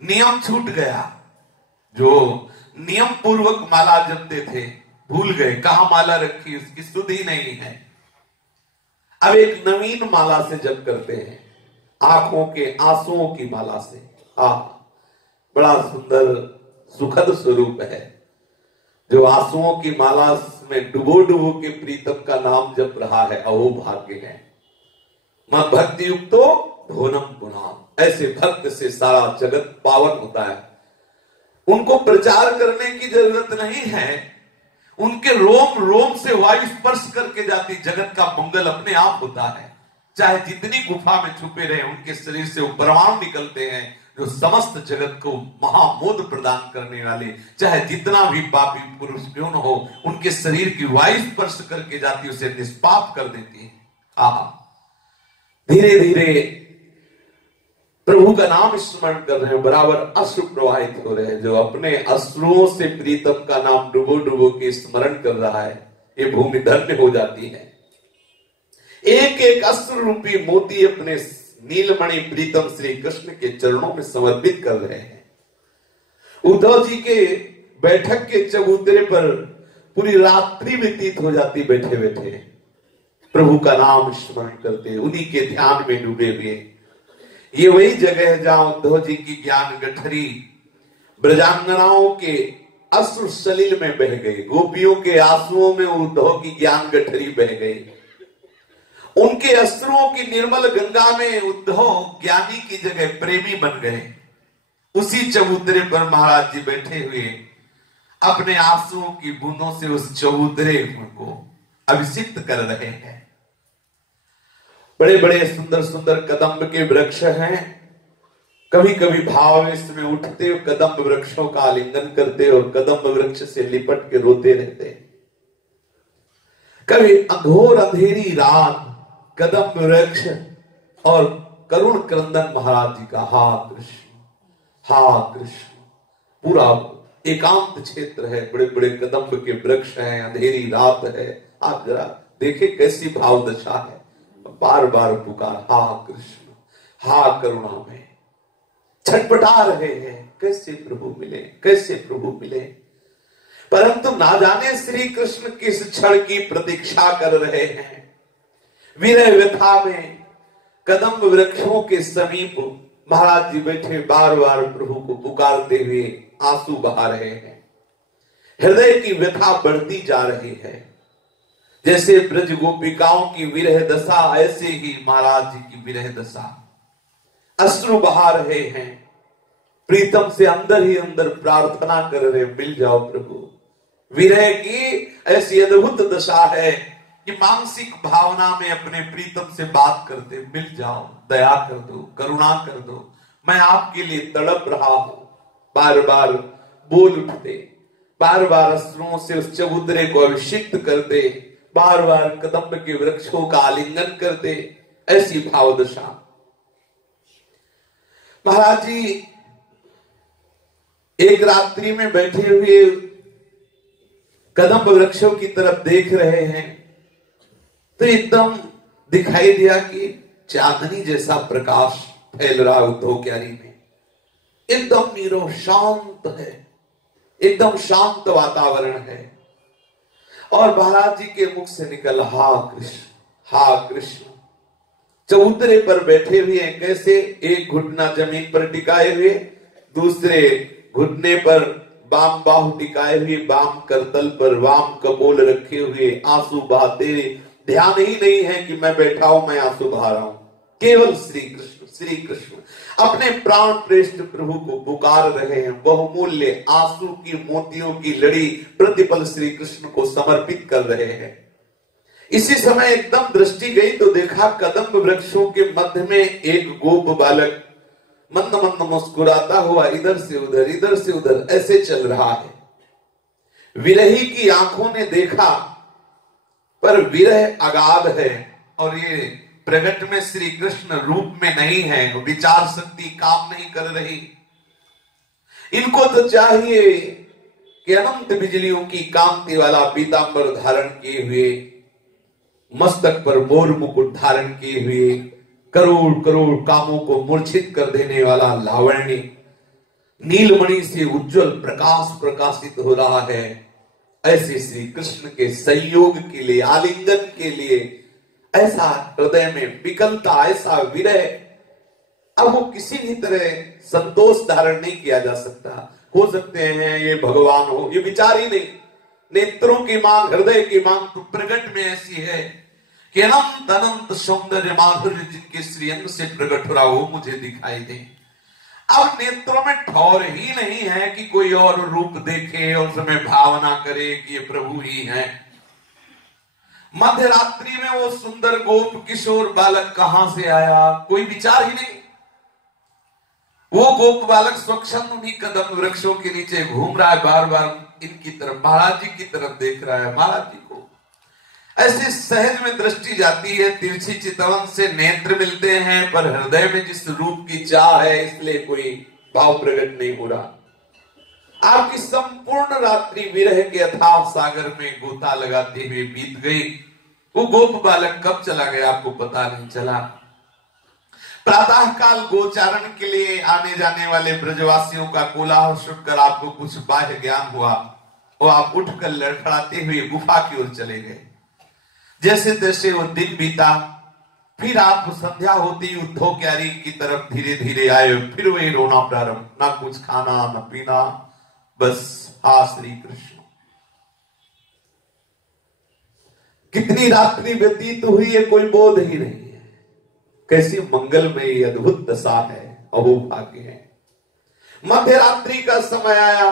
नियम छूट गया। जो नियम पूर्वक माला जपते थे भूल गए, कहां माला रखी उसकी सुध ही नहीं है। अब एक नवीन माला से जप करते हैं, आंखों के आंसुओं की माला से। बड़ा सुंदर सुखद स्वरूप है। जो आंसुओं की माला में डुबो डुबो के प्रीतम का नाम जप रहा है, अहो भाग्य है। मद भक्ति युक्तो भुवनम पुनाम। ऐसे भक्त से सारा जगत पावन होता है। उनको प्रचार करने की जरूरत नहीं है, उनके रोम रोम से वायु स्पर्श करके जाती जगत का मंगल अपने आप होता है। चाहे जितनी गुफा में छुपे रहे, उनके शरीर से वो परमाणु निकलते हैं जो समस्त जगत को महामोद प्रदान करने वाले। चाहे जितना भी पापी पुरुष क्यों न हो, उनके शरीर की वायु स्पर्श करके जाती उसे निष्पाप कर देती है। आहा, धीरे धीरे प्रभु का नाम स्मरण कर रहे हैं, बराबर अश्रु प्रवाहित हो रहे हैं। जो अपने अश्रुओं से प्रीतम का नाम डुबो डुबो के स्मरण कर रहा है, ये भूमि धन्य हो जाती है। एक एक अश्रु रूपी मोती अपने नीलमणि प्रीतम श्री कृष्ण के चरणों में समर्पित कर रहे हैं। उद्धव जी के बैठक के चबूतरे पर पूरी रात्रि व्यतीत हो जाती, बैठे बैठे प्रभु का नाम स्मरण करते, उन्हीं के ध्यान में डूबे हुए। ये वही जगह है जहां उद्धव जी की ज्ञान गठरी ब्रजांगनाओं के अश्रु सलिल में बह गई, गोपियों के आंसुओं में उद्धव की ज्ञान गठरी बह गई। उनके अश्रुओं की निर्मल गंगा में उद्धव ज्ञानी की जगह प्रेमी बन गए। उसी चबूतरे पर महाराज जी बैठे हुए अपने आंसुओं की बूंदों से उस चबूतरे को अभिषिक्त कर रहे हैं। बड़े बड़े सुंदर सुंदर कदम्ब के वृक्ष हैं। कभी कभी भावावेश में उठते कदम्ब वृक्षों का आलिंगन करते और कदम्ब वृक्ष से लिपट के रोते रहते। कभी घोर अंधेरी रात कदम्ब वृक्ष और करुण क्रंदन महाराज जी का हा कृष्ण हा कृष्ण। पूरा एकांत क्षेत्र है, बड़े बड़े कदम्ब के वृक्ष हैं, अंधेरी रात है। आप जरा देखे कैसी भाव दशा है। बार बार पुकार हा कृष्ण हा करुणा में छटपटा रहे हैं, कैसे प्रभु मिले, कैसे प्रभु मिले। परंतु ना जाने श्री कृष्ण किस क्षण की प्रतीक्षा कर रहे हैं। विरह व्यथा में कदम्ब वृक्षों के समीप महाराज जी बैठे बार बार प्रभु को पुकारते हुए आंसू बहा रहे हैं। हृदय की व्यथा बढ़ती जा रही है। जैसे ब्रज गोपिकाओं की विरह दशा, ऐसे ही महाराज जी की विरह दशा। अश्रु बहा रहे हैं, प्रीतम से अंदर ही अंदर प्रार्थना कर रहे, मिल जाओ प्रभु। विरह की ऐसी अद्भुत दशा है कि मानसिक भावना में अपने प्रीतम से बात करते, मिल जाओ, दया कर दो, करुणा कर दो, मैं आपके लिए तड़प रहा हूं। बार बार बोल उठते, बार बार अश्रुओं से उस चबूतरे को अभिषिक्त करते, बार बार कदम्ब के वृक्षों का आलिंगन करते। ऐसी भाव दशा। महाराज जी एक रात्रि में बैठे हुए कदम्ब वृक्षों की तरफ देख रहे हैं तो एकदम दिखाई दिया कि चांदनी जैसा प्रकाश फैल रहा उद्धव क्यारी में। एकदम नीरव शांत है, एकदम शांत वातावरण है। और महाराज जी के मुख से निकल हा कृष्ण हा कृष्ण। चबूतरे पर बैठे हुए हैं, कैसे एक घुटना जमीन पर टिकाए हुए, दूसरे घुटने पर बाम बाहु टिकाए हुए, बाम करतल पर वाम कपोल रखे हुए, आंसू बहाते। ध्यान ही नहीं है कि मैं बैठा हूं, मैं आंसू बहा रहा हूं। केवल श्री कृष्ण श्री कृष्ण अपने प्राण श्रेष्ठ प्रभु को पुकार रहे हैं। बहुमूल्य आंसू की मोतियों की लड़ी प्रतिपल श्री कृष्ण को समर्पित कर रहे हैं। इसी समय एकदम दृष्टि गई तो देखा कदम्ब वृक्षों के मध्य में एक गोप बालक मंद मंद मुस्कुराता हुआ इधर से उधर ऐसे चल रहा है। विरही की आंखों ने देखा, पर विरह अगाध है और ये प्रगट में श्री कृष्ण रूप में नहीं है। विचार शक्ति काम नहीं कर रही। इनको तो चाहिए कि अनंत बिजलियों की कांति वाला पीतांबर धारण किए हुए, मस्तक पर मोर मुकुट धारण किए हुए, करोड़ करोड़ कामों को मूर्छित कर देने वाला लावण्य नीलमणि से उज्जवल प्रकाश प्रकाशित हो रहा है। ऐसे श्री कृष्ण के संयोग के लिए, आलिंगन के लिए ऐसा हृदय में विकलता, ऐसा विरह। अब वो किसी भी तरह संतोष धारण नहीं किया जा सकता। हो सकते हैं ये भगवान हो, ये विचार ही नहीं। नेत्रों की मांग, हृदय की मांग तो प्रगट में ऐसी है कि अनंत अनंत सौंदर्य माधुर्य जिनके श्रीअंग से प्रकट हो रहा वो मुझे दिखाई दे। अब नेत्रों में ठौर ही नहीं है कि कोई और रूप देखे और उसमें भावना करे कि ये प्रभु ही है। मध्य रात्रि में वो सुंदर गोप किशोर बालक कहां से आया, कोई विचार ही नहीं। वो गोप बालक स्वच्छंद उन्हीं कदम वृक्षों के नीचे घूम रहा है, बार बार इनकी तरफ, महाराज जी की तरफ देख रहा है। महाराज जी को ऐसे सहज में दृष्टि जाती है, तिरछी चितवन से नेत्र मिलते हैं, पर हृदय में जिस रूप की चाह है इसलिए कोई भाव प्रकट नहीं हो रहा। आपकी संपूर्ण रात्रि विरह के अथाह सागर में गोता लगाते हुए बीत गई। वो गोप बालक कब चला गया आपको पता नहीं चला। प्रातः काल गोचारण के लिए आने जाने वाले ब्रजवासियों का कोलाहल सुनकर आपको कुछ बाह्य ज्ञान हुआ और आप उठकर लड़खड़ाते हुए गुफा की ओर चले गए। जैसे तैसे वो दिन बीता, फिर आप संध्या होती उद्धव क्यारी की तरफ धीरे धीरे आए, फिर वही रोना प्रारंभ, ना कुछ खाना ना पीना, बस हा श्री कृष्ण। कितनी रात्रि व्यतीत हुई है कोई बोध ही नहीं है। कैसी मंगलमयी अद्भुत दशा है, अहो भाग्य है। मध्य रात्रि का समय आया,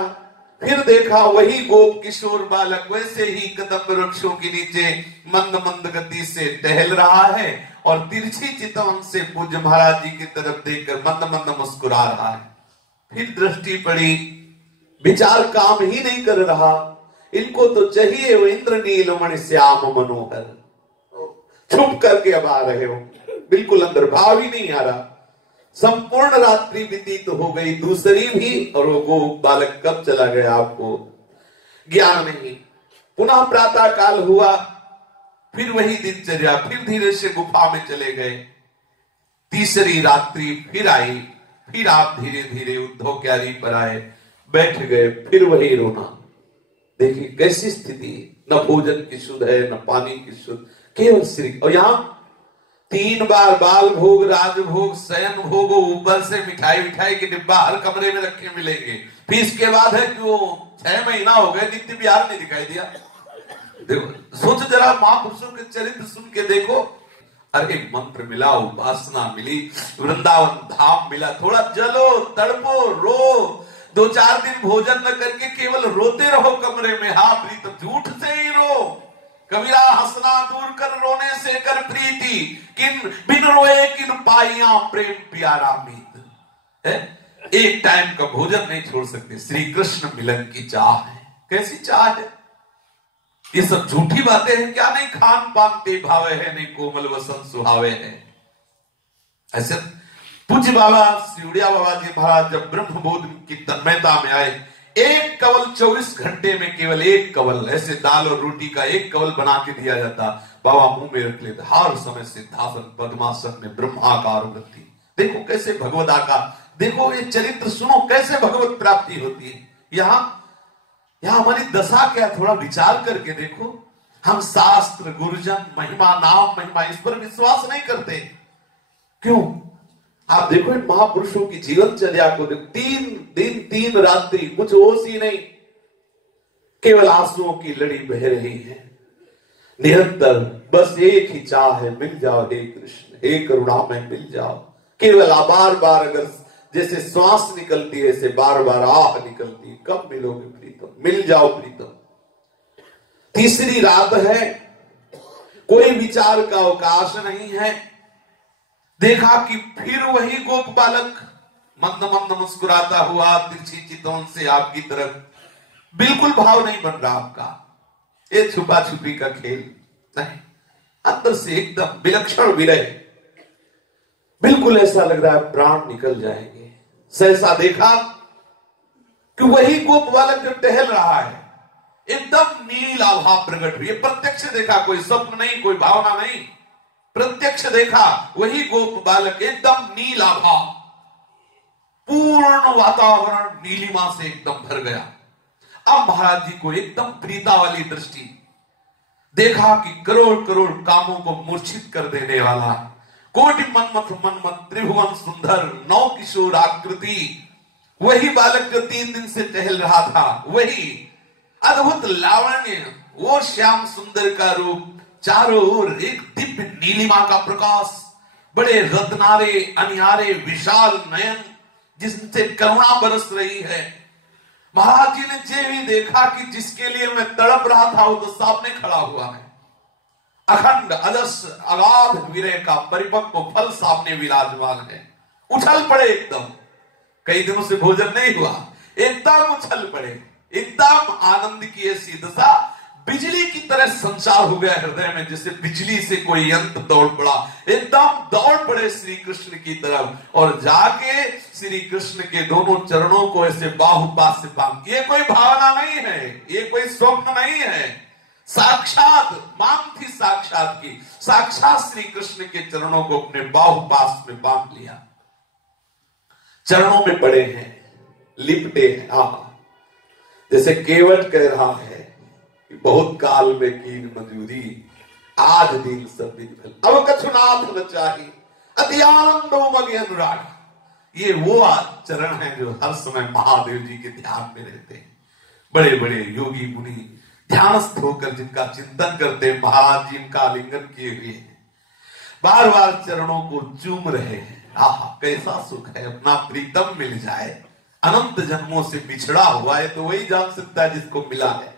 फिर देखा वही गोप किशोर बालक वैसे ही कदम वृक्षों के नीचे मंद मंद गति से टहल रहा है और तिरछी चितवन से पूज्य महाराज जी की तरफ देखकर मंद मंद मुस्कुरा रहा है। फिर दृष्टि पड़ी, विचार काम ही नहीं कर रहा। इनको तो चाहिए वो इंद्र नीलमणि श्याम मनोहर। छुप करके अब आ रहे हो, बिल्कुल अंदर भाव ही नहीं आ रहा। संपूर्ण रात्रि व्यतीत तो हो गई, दूसरी भी, और वो गोप बालक कब चला गया आपको ज्ञान नहीं। पुनः प्रातः काल हुआ, फिर वही दिनचर्या, फिर धीरे से गुफा में चले गए। तीसरी रात्रि फिर आई, फिर आप धीरे धीरे उद्धव क्यारी पर आए, बैठ गए, फिर वही रोना। देखिए कैसी स्थिति, न भोजन की शुद्ध है न पानी की शुद्ध, केवल श्री। और यहां 3 बार बाल भोग, राजभोग, शयन भोग, ऊपर से मिठाई मिठाई के डिब्बा हर कमरे में रखे मिलेंगे। फिर इसके बाद है कि वो 6 महीना हो गए, नित्य बिहार नहीं दिखाई दिया। देखो सोच जरा, महापुरुषों के चरित्र सुन के देखो। अरे मंत्र मिला, उपासना मिली, वृंदावन धाम मिला, थोड़ा जलो तड़पो रो, 2-4 दिन भोजन न करके केवल रोते रहो कमरे में। हाँ प्रीतम, झूठ से ही रो। कबीरा हंसना दूर कर रोने से कर प्रीति, किन बिन रोए किन पाइया प्रेम प्यारा मीत। एक टाइम का भोजन नहीं छोड़ सकते, श्री कृष्ण मिलन की चाह है। कैसी चाह है, ये सब झूठी बातें हैं क्या? नहीं खान पान ते भावे है, नहीं कोमल वसन सुहावे है। ऐसे पूज्य बाबा सिउड़िया बाबा जी महाराज जब ब्रह्मबोध की तन्मयता में आए, एक कवल 24 घंटे में केवल एक कवल, ऐसे दाल और रोटी का एक कवल बना के दिया जाता, बाबा मुंह में रख लेते। हर समय सिद्धासन पद्मासन में ब्रह्माकार वृत्ति। देखो कैसे भगवत आकार, देखो ये चरित्र सुनो कैसे भगवत प्राप्ति होती है। यहाँ हमारी दशा क्या, थोड़ा विचार करके देखो। हम शास्त्र, गुरुजन, महिमा, नाम महिमा, इस पर विश्वास नहीं करते। क्यों? आप देखो इन महापुरुषों की जीवनचर्या को, 3 दिन 3 रात्रि, कुछ होश ही नहीं, केवल आंसुओं की लड़ी बह रही है निरंतर। बस एक ही चाह है, मिल जाओ हे कृष्ण, हे करुणा में मिल जाओ। केवल बार बार अगर जैसे श्वास निकलती है ऐसे बार बार आह निकलती है, कब मिलोगे प्रीतम, मिल जाओ प्रीतम। तीसरी रात है, कोई विचार का अवकाश नहीं है। देखा कि फिर वही गोप बालक मंद मंद मुस्कुराता हुआ तिरछी चितवन से आपकी तरफ, बिल्कुल भाव नहीं बन रहा आपका। ये छुपा छुपी का खेल नहीं, अंदर से एकदम विलक्षण विरह, बिल्कुल ऐसा लग रहा है प्राण निकल जाएंगे। सहसा देखा कि वही गोप बालक जो टहल रहा है, एकदम नील आभा प्रकट हुई। प्रत्यक्ष देखा, कोई स्वप्न नहीं, कोई भावना नहीं, प्रत्यक्ष देखा वही गोप बालक एकदम नील आभा, पूर्ण वातावरण नीलिमा से एकदम भर गया। अब महाराज जी को एकदम प्रीता वाली दृष्टि, देखा कि करोड़ करोड़ कामों को मूर्छित कर देने वाला, कोटि मनमथ त्रिभुवन सुंदर नौ किशोर आकृति, वही बालक जो 3 दिन से टहल रहा था, वही अद्भुत लावण्य, वो श्याम सुंदर का रूप, चारों ओर एक दिव्य नीलिमा का प्रकाश, बड़े रत्नारे अनियारे विशाल नयन जिनसे करुणा बरस रही है। महाराज जी ने जे भी देखा कि जिसके लिए मैं तड़प रहा था वो तो सामने खड़ा हुआ है। अखंड अदर्श अगाध विरह का परिपक्व फल सामने विराजमान है। उछल पड़े एकदम, कई दिनों से भोजन नहीं हुआ, एकदम उछल पड़े, एकदम आनंद की ऐसी दशा, बिजली की तरह संचार हो गया हृदय में, जैसे बिजली से कोई यंत्र दौड़ पड़ा, एकदम दौड़ पड़े श्री कृष्ण की तरफ और जाके श्री कृष्ण के दोनों चरणों को ऐसे बाहुपास से बांध। ये कोई भावना नहीं है, ये कोई स्वप्न नहीं है, साक्षात मांग थी साक्षात की, साक्षात श्री कृष्ण के चरणों को अपने बाहुपास में बांध लिया, चरणों में पड़े हैं, लिपटे हैं। जैसे केवट कह रहा है कि बहुत काल में कीन मंजूरी, आज दिन सब दिन फल, अब कछुनाथ न चाही, अति आनंदो मगे अनुराग। ये वो चरण है जो हर समय महादेव जी के ध्यान में रहते हैं। बड़े बड़े योगी मुनि ध्यानस्थ होकर जिनका चिंतन करते हैं, महाराज जी इनका आलिंगन किए हुए हैं, बार बार चरणों को चूम रहे हैं। कैसा सुख है, अपना प्रीतम मिल जाए। अनंत जन्मों से बिछड़ा हुआ है तो वही जान सकता है जिसको मिला है।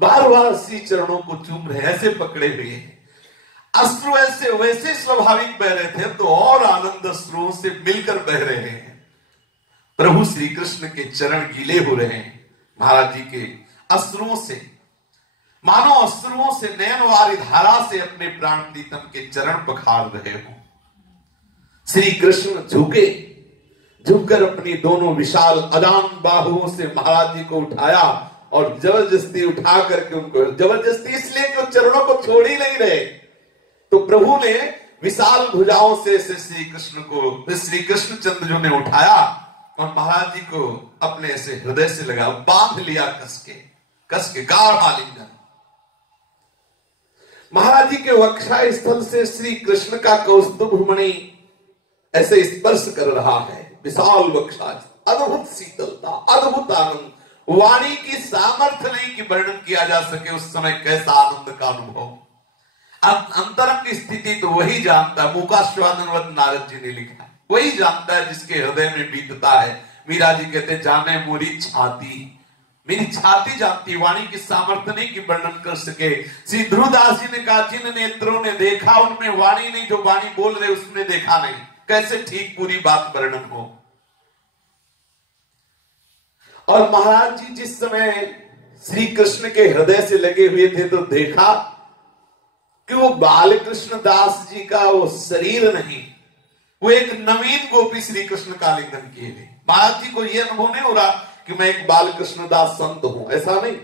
बार बार श्री चरणों को चूम रहे, ऐसे पकड़े हुए हैं। अश्रु ऐसे वैसे स्वाभाविक बह रहे थे तो और आनंद अश्रुओं से मिलकर बह रहे हैं। प्रभु श्री कृष्ण के चरण गीले हो रहे हैं महाराज जी के अश्रुओं से, मानो अश्रुओं से नयनवारी धारा से अपने प्राण प्रीतम के चरण पखार रहे हो। श्री कृष्ण झुके, झुककर अपनी दोनों विशाल अदान बाहुओं से महाराज जी को उठाया और जबरदस्ती उठा करके उनको, जबरदस्ती इसलिए कि चरणों को छोड़ ही नहीं रहे, तो प्रभु ने विशाल भुजाओं से श्री कृष्ण को, श्री कृष्ण चंद्र जो ने उठाया और महाराज जी को अपने ऐसे हृदय से लगा, बांध लिया कस के गाढ़ आलिंगन। महाराज जी के वक्षा स्थल से श्री कृष्ण का कौस्तुभमणि ऐसे स्पर्श कर रहा है। विशाल वक्षा, अद्भुत शीतलता, अद्भुत आनंद, वाणी की सामर्थ्य नहीं कि वर्णन किया जा सके उस समय कैसा आनंद का अनुभव। अब अंतरंग की स्थिति तो वही जानता है, मूकाश्वादनवत नारद जी ने लिखा, वही जानता है जिसके हृदय में बीतता है। मीरा जी कहते जाने मोरी छाती, मेरी छाती जानती, वाणी की सामर्थ्य नहीं कि वर्णन कर सके। श्री ध्रुवदास जी ने कहा जिन नेत्रों ने देखा उनमें वाणी नहीं, जो वाणी बोल रहे उसने देखा नहीं, कैसे ठीक पूरी बात वर्णन हो। और महाराज जी जिस समय श्री कृष्ण के हृदय से लगे हुए थे तो देखा कि वो बाल कृष्ण दास जी का वो शरीर नहीं, वो एक नवीन गोपी श्री कृष्ण का आलिंगन किए थे। महाराज जी को ये अनुभव नहीं हो रहा कि मैं एक बाल कृष्ण दास संत हूं, ऐसा नहीं।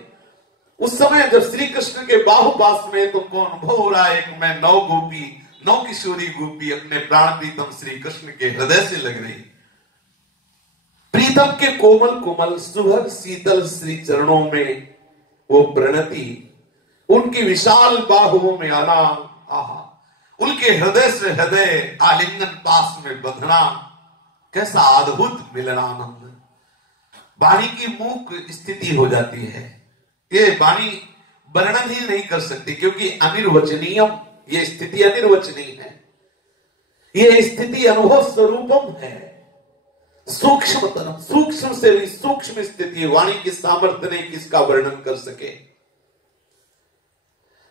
उस समय जब श्री कृष्ण के बाहुपास में तुमको अनुभव हो रहा है कि मैं नौ गोपी, नौ किशोरी गोपी अपने प्राण प्रीतम श्री कृष्ण के हृदय से लग रही। प्रीतम के कोमल कोमल सुभग शीतल श्री चरणों में वो प्रणति, उनकी विशाल बाहुओं में आना, उनके हृदय से हृदय आलिंगन पास में बंधना, कैसा अद्भुत मिलनानंद। वाणी की मूक स्थिति हो जाती है, ये वाणी वर्णन ही नहीं कर सकती क्योंकि अनिर्वचनीयम, ये स्थिति अनिर्वचनीय है। ये स्थिति अनुभव स्वरूपम है, सूक्ष्मतम, सूक्ष्म से भी सूक्ष्म स्थिति, वाणी की सामर्थ्य नहीं किसका वर्णन कर सके।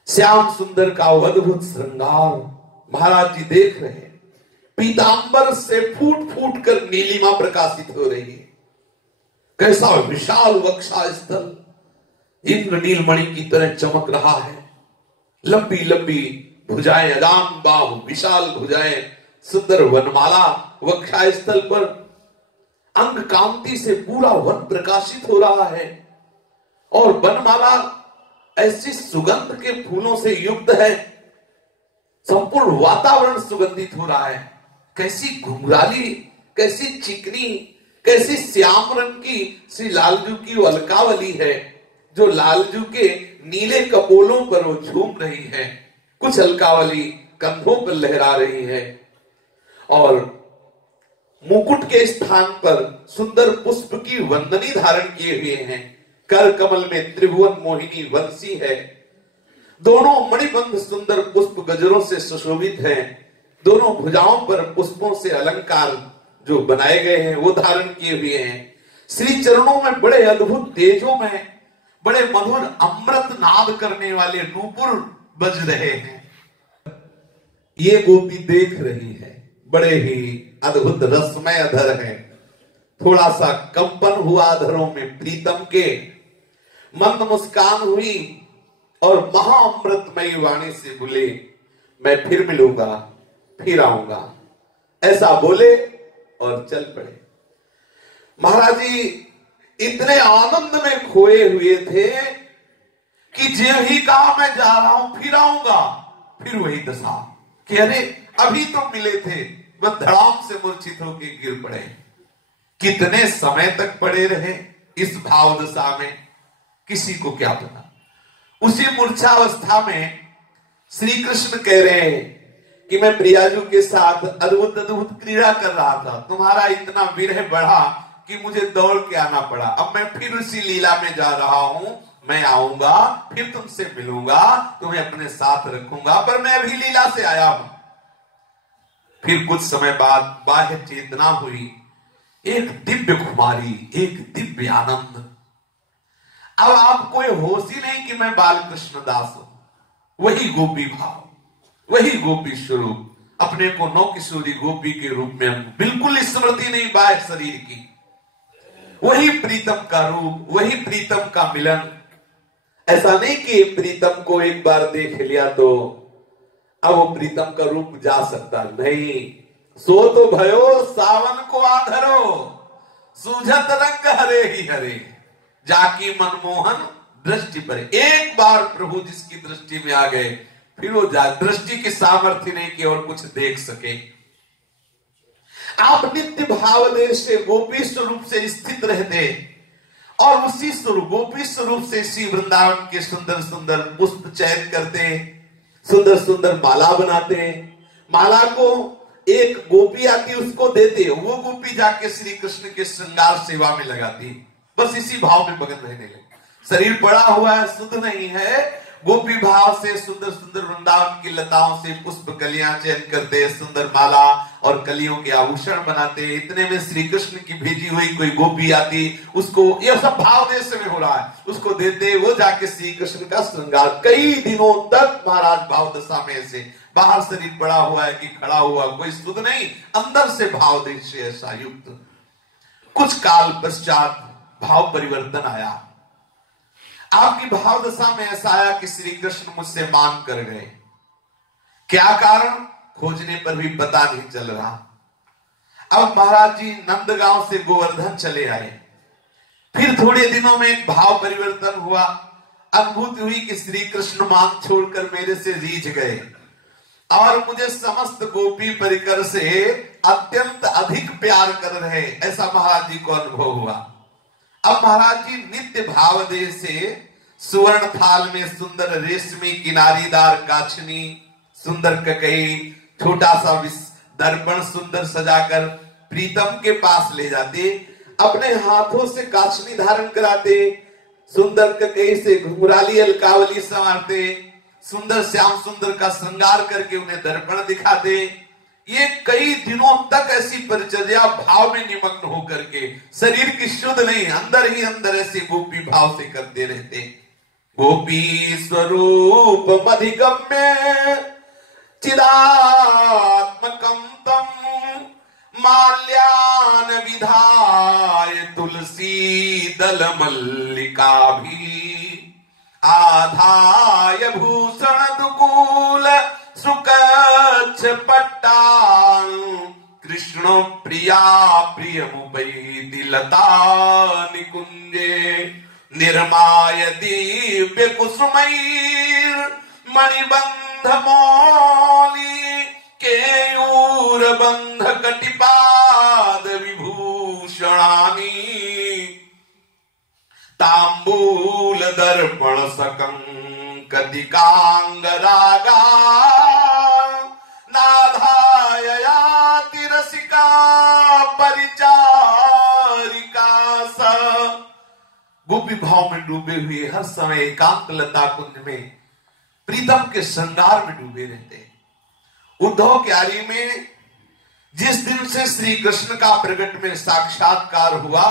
श्याम सुंदर का अद्भुत श्रृंगार महाराज जी देख रहे हैं। पीतांबर से फूट फूट कर नीलिमा प्रकाशित हो रही है। कैसा विशाल वक्षा स्थल इंद्र नीलमणि की तरह चमक रहा है। लंबी लंबी भुजाएं, अदान बाहु, विशाल भुजाएं, सुंदर वनमाला वक्षा स्थल पर, अंग कांति से पूरा वन प्रकाशित हो रहा है और वनमाला ऐसी सुगंध के फूलों से युक्त है, संपूर्ण वातावरण सुगंधित हो रहा है। कैसी घुंघराली, कैसी चिकनी, कैसी श्याम रंग की श्री लालजू की अलकावली है जो लालजू के नीले कपोलों पर वो झूम रही है। कुछ अलकावली कंधों पर लहरा रही है और मुकुट के स्थान पर सुंदर पुष्प की वंदनी धारण किए हुए हैं। कर कमल में त्रिभुवन मोहिनी वंशी है। दोनों मणिबंध सुंदर पुष्प गजरों से सुशोभित हैं। दोनों भुजाओं पर पुष्पों से अलंकार जो बनाए गए हैं वो धारण किए हुए हैं। श्री चरणों में बड़े अद्भुत तेजों में बड़े मधुर अमृत नाद करने वाले नूपुर बज रहे हैं। ये गोपी देख रही है, बड़े ही अद्भुत रसमय अधर है। थोड़ा सा कंपन हुआ अधरों में प्रीतम के, मंद मुस्कान हुई और महाअमृतमयी वाणी से बोले, मैं फिर मिलूंगा, फिर आऊंगा। ऐसा बोले और चल पड़े। महाराज जी इतने आनंद में खोए हुए थे कि जो ही कहा मैं जा रहा हूं, फिर आऊंगा, फिर वही दशा कि अरे अभी तो मिले थे, वह धड़ाम से मूर्छित होकर गिर पड़े। कितने समय तक पड़े रहे इस भाव दशा में, किसी को क्या पता। उसी मूर्छावस्था में श्री कृष्ण कह रहे हैं कि मैं प्रियाजू के साथ अद्भुत अद्भुत क्रीड़ा कर रहा था, तुम्हारा इतना विरह बढ़ा कि मुझे दौड़ के आना पड़ा। अब मैं फिर उसी लीला में जा रहा हूं, मैं आऊंगा, फिर तुमसे मिलूंगा, तुम्हें अपने साथ रखूंगा, पर मैं अभी लीला से आया हूं। फिर कुछ समय बाद बाह्य चेतना हुई, एक दिव्य खुमारी, एक दिव्य आनंद। अब आपको होश ही नहीं कि मैं बाल कृष्ण दास हूं। वही गोपी भाव, वही गोपी स्वरूप, अपने को नौ किशोरी गोपी के रूप में बिल्कुल स्मृति नहीं बाह्य शरीर की। वही प्रीतम का रूप, वही प्रीतम का मिलन। ऐसा नहीं कि प्रीतम को एक बार देख लिया तो अब वो प्रीतम का रूप जा सकता नहीं। सो तो भयो सावन को आधरो, सूझत रंग हरे ही हरे, जाकी मनमोहन दृष्टि पर। एक बार प्रभु जिसकी दृष्टि में आ गए, फिर वो दृष्टि की सामर्थ्य नहीं कि और कुछ देख सके। आप नित्य भाव से गोपी स्वरूप से स्थित रहते और उसी स्वरूप गोपी स्वरूप से श्री वृंदावन के सुंदर सुंदर पुष्प चयन करते, सुंदर सुंदर माला बनाते। माला को एक गोपी आती उसको देते, वो गोपी जाके श्री कृष्ण के श्रृंगार सेवा में लगाती। बस इसी भाव में मगन रहने लगे। शरीर पड़ा हुआ है, शुद्ध नहीं है, गोपी भाव से सुंदर सुंदर वृंदावन की लताओं से पुष्प कलियां चयन करते, सुंदर माला और कलियों के आभूषण बनाते। इतने में श्री कृष्ण की भेजी हुई कोई गोपी आती, उसको यह सब भाव देश में हो रहा है, उसको देते, वो जाके श्री कृष्ण का श्रृंगार। कई दिनों तक महाराज भाव दशा में से, बाहर शरीर पड़ा हुआ है कि खड़ा हुआ, कोई शुद्ध नहीं, अंदर से भाव देश से ऐसा युक्त। कुछ काल पश्चात भाव परिवर्तन आया। आपकी भाव दशा में ऐसा आया कि श्री कृष्ण मुझसे मांग कर गए। क्या कारण खोजने पर भी पता नहीं चल रहा। अब महाराज जी नंदगांव से गोवर्धन चले आए। फिर थोड़े दिनों में एक भाव परिवर्तन हुआ। अनुभूति हुई कि श्री कृष्ण मांग छोड़कर मेरे से रीझ गए और मुझे समस्त गोपी परिकर से अत्यंत अधिक प्यार कर रहे, ऐसा महाराज जी को अनुभव हुआ। अब महाराज जी नित्य भाव देह से सुवर्ण थाल में सुंदर रेशमी किनारीदार काछनी, सुंदर ककई, छोटा सा दर्पण सुंदर सजाकर प्रीतम के पास ले जाते, अपने हाथों से काछनी धारण कराते, सुंदर ककई से घुंघराली अलकावली संवारते, सुंदर श्याम सुंदर का श्रृंगार करके उन्हें दर्पण दिखाते। ये कई दिनों तक ऐसी परिचर्या भाव में निमग्न होकर के, शरीर की शुद्ध नहीं, अंदर ही अंदर ऐसे गोपी भाव से करते रहते। गोपी स्वरूप मधिगम्य चिदात्मकं तम माल्यान विधाय तुलसी दल मल्लिका भी आधाय भूषण दुकूल सुकच्छ पट्टान कृष्ण प्रिया प्रिय मुपैति लता निकुंजे निर्माय दिव्य कुसुमैर मणिबंध मौली केयूर बंध कटिपाद विभूषणानि तांबूल दर्पण सकंकतिकांग रागा नाधाय रसिका परिचारिका स। गोपी भाव में डूबे हुए हर समय एकांत लता कुंज में प्रीतम के श्रृंगार में डूबे रहते हैं। उद्धव क्यारी में जिस दिन से श्री कृष्ण का प्रकट में साक्षात्कार हुआ,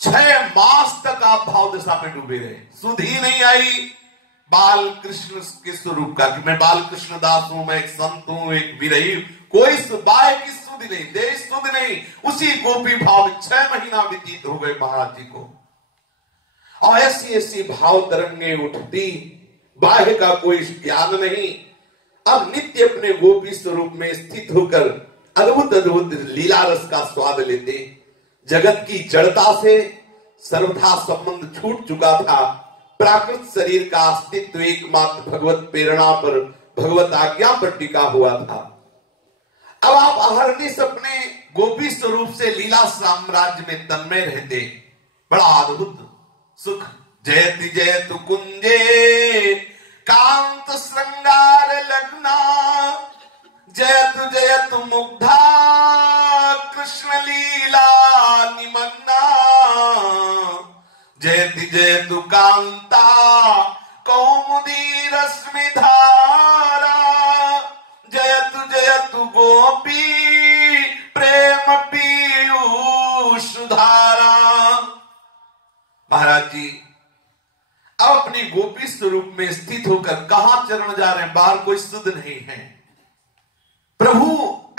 6 मास तक आप भाव दशा में डूबे रहे, सुध ही नहीं आई बाल कृष्ण के स्वरूप का कि मैं बाल कृष्ण दास हूं, मैं एक संत हूं, एक विरही, कोई बाय की सुध नहीं, देश सुध नहीं। उसी गोपी भाव 6 महीना व्यतीत हो गए महाराज जी को, और ऐसी ऐसी भाव तरंगे उठती, बाह्य का कोई ज्ञान नहीं। अब नित्य अपने गोपी स्वरूप में स्थित होकर अद्भुत अद्भुत लीला रस का स्वाद लेते। जगत की जड़ता से सर्वथा संबंध छूट चुका था। प्राकृत शरीर का अस्तित्व एकमात्र भगवत प्रेरणा पर, भगवत आज्ञा पर टिका हुआ था। अब आप अहरनिश अपने गोपी स्वरूप से लीला साम्राज्य में तन्मय रहते, बड़ा अद्भुत सुख। जयति जयतु कुंजे कांत श्रृंगार लग्ना, जयतु जयतु मुग्धा कृष्ण लीला निमग्ना, जयति जयतु कांता कौमुदी रश्मि धारा, जयतु जयतु गोपी प्रेम पीयूष धारा। महाराज जी अब अपनी गोपी स्वरूप में स्थित होकर कहां चरण जा रहे हैं, बाहर कोई सुध नहीं है। प्रभु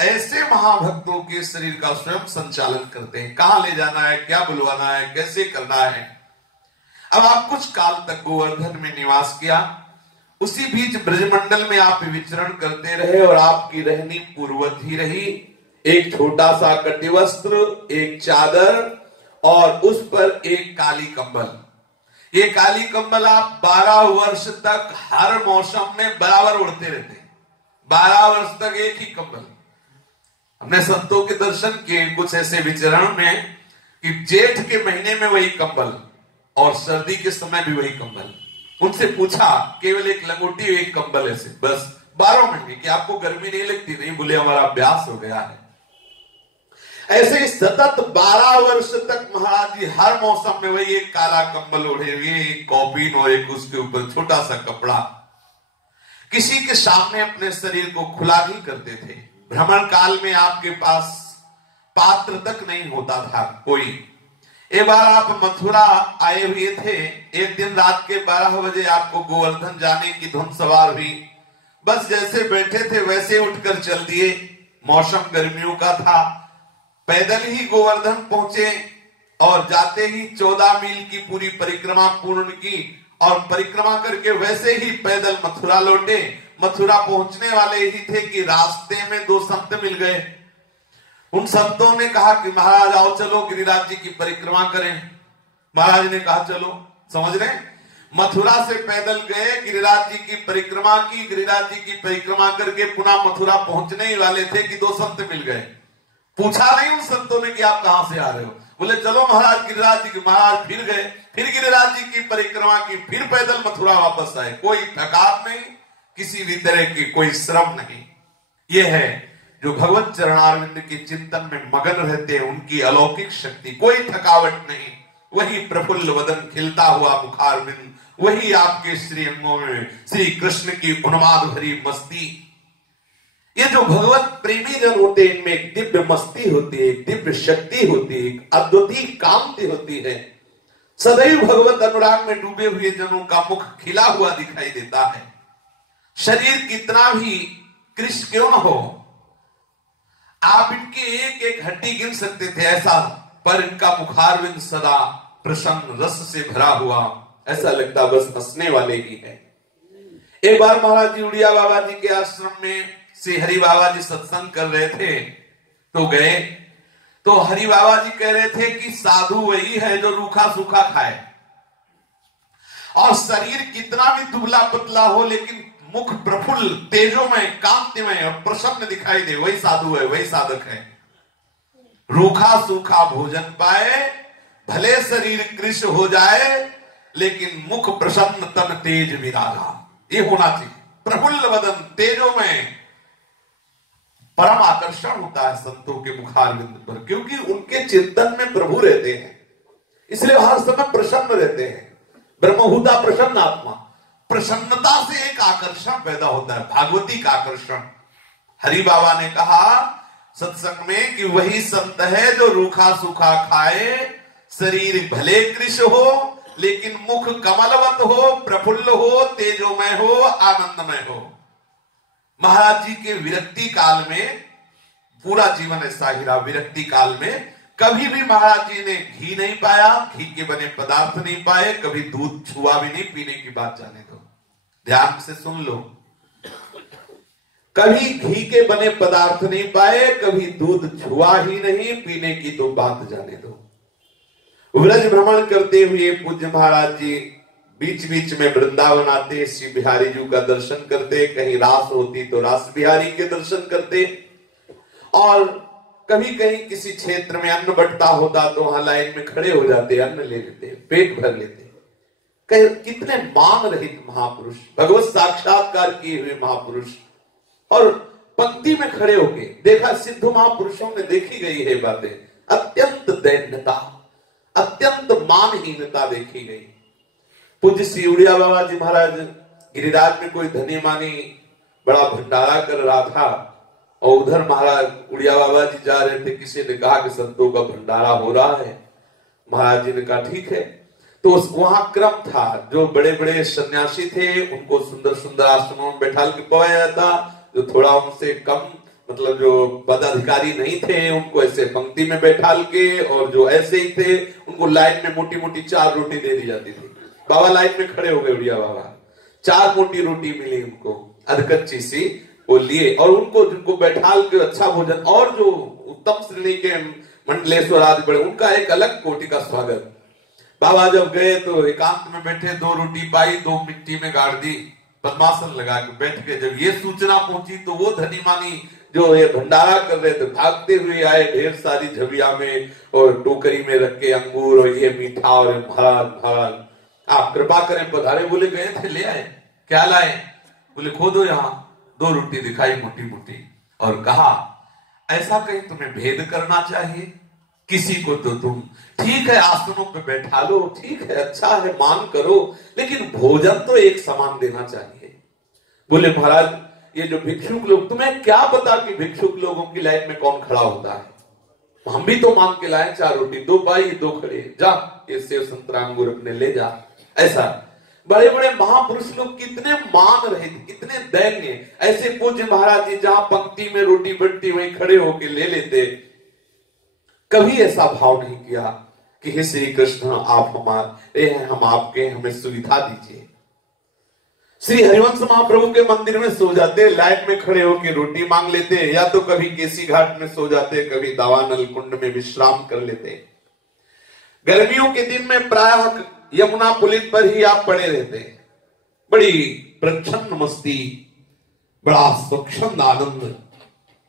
ऐसे महाभक्तों के शरीर का स्वयं संचालन करते हैं, कहां ले जाना है, क्या बुलवाना है, कैसे करना है। अब आप कुछ काल तक गोवर्धन में निवास किया, उसी बीच ब्रजमंडल में आप विचरण करते रहे और आपकी रहनी पूर्ववत ही रही। एक छोटा सा कटिवस्त्र, एक चादर और उस पर एक काली कंबल। ये काली कंबल आप 12 वर्ष तक हर मौसम में बराबर उड़ते रहते, 12 वर्ष तक एक ही कंबल। हमने संतों के दर्शन किए कुछ ऐसे विचरण में कि जेठ के महीने में वही कंबल और सर्दी के समय भी वही कंबल। उनसे पूछा, केवल एक लंगोटी एक कंबल ऐसे बस 12 महीने की, आपको गर्मी नहीं लगती? नहीं, बोले हमारा अभ्यास हो गया है। ऐसे सतत 12 वर्ष तक महाराज जी हर मौसम में वही एक काला कंबल ओढ़े हुए, एक कौपीन और एक उसके ऊपर छोटा सा कपड़ा। किसी के सामने अपने शरीर को खुला नहीं करते थे। भ्रमण काल में आपके पास पात्र तक नहीं होता था कोई। एक बार आप मथुरा आए हुए थे, एक दिन रात के 12 बजे आपको गोवर्धन जाने की धुन सवार हुई। बस जैसे बैठे थे वैसे उठकर चल दिए। मौसम गर्मियों का था, पैदल ही गोवर्धन पहुंचे और जाते ही 14 मील की पूरी परिक्रमा पूर्ण की और परिक्रमा करके वैसे ही पैदल मथुरा लौटे। मथुरा पहुंचने वाले ही थे कि रास्ते में 2 संत मिल गए। उन संतों ने कहा कि महाराज आओ चलो गिरिराज जी की परिक्रमा करें। महाराज ने कहा चलो, समझ रहे, मथुरा से पैदल गए, गिरिराज जी की परिक्रमा की, गिरिराज जी की परिक्रमा करके पुनः मथुरा पहुंचने ही वाले थे कि 2 संत मिल गए। पूछा नहीं उन संतों ने कि आप कहां से आ रहे हो, बोले चलो महाराज गिरिराज जी की। महाराज फिर गए, फिर गिरिराज जी की परिक्रमा की, फिर पैदल मथुरा वापस आए। कोई थकान नहीं, किसी भी तरह की कोई श्रम नहीं। यह है जो भगवत चरणारविंद के चिंतन में मगन रहते हैं, उनकी अलौकिक शक्ति, कोई थकावट नहीं। वही प्रफुल्ल वदन, खिलता हुआ मुखारविंद, वही आपके श्री अंगों में श्री कृष्ण की उन्माद भरी मस्ती। ये जो भगवत प्रेमी जन होते हैं, इनमें एक दिव्य मस्ती होती है, एक दिव्य शक्ति होती है, एक अद्वितीय कांति होती है। सदैव भगवत अनुराग में डूबे हुए जनों का मुख खिला हुआ दिखाई देता है। शरीर कितना भी कृष्ण क्यों न हो, आप इनकी एक एक हड्डी गिन सकते थे ऐसा, पर इनका मुखारविंद सदा प्रसन्न रस से भरा हुआ, ऐसा लगता बस हंसने वाले ही है। एक बार महाराज जी उड़िया बाबा जी के आश्रम में श्री हरि बाबा जी सत्संग कर रहे थे, तो गए तो हरि बाबा जी कह रहे थे कि साधु वही है जो रूखा सूखा खाए, और शरीर कितना भी दुबला पतला हो लेकिन मुख प्रफुल्ल, तेजोमय, कांतिमय और प्रसन्न दिखाई दे, वही साधु है, वही साधक है। रूखा सूखा भोजन पाए, भले शरीर कृश हो जाए, लेकिन मुख प्रसन्न, तन तेज विरागा, ये होना चाहिए। प्रफुल्ल वदन, तेजोमय, परम आकर्षण होता है संतों के मुखारविंद पर, क्योंकि उनके चिंतन में प्रभु रहते हैं, इसलिए हर समय प्रसन्न रहते हैं। ब्रह्मभूता प्रसन्न आत्मा, प्रसन्नता से एक आकर्षण पैदा होता है, भागवती का आकर्षण। हरि बाबा ने कहा सत्संग में कि वही संत है जो रूखा सूखा खाए, शरीर भले कृश हो लेकिन मुख कमलवत हो, प्रफुल्ल हो, तेजोमय हो, आनंदमय हो। महाराज जी के विरक्ति काल में, पूरा जीवन ऐसा ही रहा, विरक्ति काल में कभी भी महाराज जी ने घी नहीं पाया, घी के बने पदार्थ नहीं पाए, कभी दूध छुआ भी नहीं, पीने की बात जाने दो, ध्यान से सुन लो। कभी घी के बने पदार्थ नहीं पाए, कभी दूध छुआ ही नहीं, पीने की तो बात जाने दो। व्रज भ्रमण करते हुए पूज्य महाराज जी बीच बीच में वृंदावन आते, श्री बिहारी जी का दर्शन करते, कहीं रास होती तो रास बिहारी के दर्शन करते, और कभी कहीं किसी क्षेत्र में अन्न बंटता होता तो वहां लाइन में खड़े हो जाते, अन्न ले लेते, पेट भर लेते। कितने मान रहित महापुरुष, भगवत साक्षात्कार किए हुए महापुरुष, और पंक्ति में खड़े होके देखा। सिद्ध महापुरुषों में देखी गई है बातें, अत्यंत दैन्यता, अत्यंत मानहीनता देखी गई। पूज्य श्री उड़िया बाबा जी महाराज गिरिराज में कोई धनी मानी बड़ा भंडारा कर रहा था, और उधर महाराज उड़िया बाबा जी जा रहे थे। किसी ने कहा कि संतों का भंडारा हो रहा है। महाराज जी ने कहा ठीक है। तो वहां क्रम था, जो बड़े बड़े सन्यासी थे उनको सुंदर सुंदर आश्रमों में बैठा के पवाया जाता, जो थोड़ा उनसे कम मतलब जो पदाधिकारी नहीं थे उनको ऐसे पंक्ति में बैठा के, और जो ऐसे ही थे उनको लाइन में मोटी मोटी 4 रोटी दे दी जाती थी। बाबा लाइन में खड़े हो गए, उड़िया बाबा, 4 मोटी रोटी मिली उनको, अधकच्ची सी, वो लिए, और उनको जिनको बैठा के अच्छा भोजन, और जो उत्तम श्रेणी के मंडलेश्वर आदि बड़े, उनका एक अलग कोटि का स्वागत। बाबा जब गए तो एकांत में बैठे, 2 रोटी पाई, 2 मिट्टी में गाड़ दी, पद्मासन लगा के बैठ के। जब ये सूचना पहुंची तो वो धनी मानी जो ये भंडारा कर रहे थे भागते हुए आए, ढेर सारी झबिया में और टोकरी में रख के अंगूर और ये मीठा, और महाराज महाराज आप कृपा करें पधारे। बोले गए थे, ले आए, क्या लाए? बोले खोदो यहाँ। 2 रोटी दिखाई मोटी मोटी, और कहा ऐसा कहीं तुम्हें भेद करना चाहिए, किसी को तो तुम ठीक है आसनों पे बैठा लो, ठीक है अच्छा है मान करो, लेकिन भोजन तो एक समान देना चाहिए। बोले महाराज ये जो भिक्षुक लोग, तुम्हें क्या पता कि भिक्षुक लोगों की लाइन में कौन खड़ा होता है? हम भी तो मांग के लाए, 4 रोटी, 2 पाई 2 खड़े, जा ये सेव संतरा अंगूर अपने ले जा। ऐसा बड़े बड़े महापुरुष लोग कितने मान रहे थे, कितने दैन्य। ऐसे पूज्य महाराज जी जहां पंक्ति में रोटी बनती वहीं खड़े होके ले लेते, कभी ऐसा भाव नहीं किया कि हे श्री कृष्ण आप हमारे हैं, हम आपके, हमें सुविधा दीजिए। श्री हरिवंश महाप्रभु के मंदिर में सो जाते, लाइन में खड़े होकर रोटी मांग लेते, या तो कभी केसी घाट में सो जाते, कभी दावानल कुंड में विश्राम कर लेते। गर्मियों के दिन में प्रायः यमुना पुलिस पर ही आप पड़े रहते, बड़ी प्रच्छन्न मस्ती, बड़ा स्वच्छंद आनंद,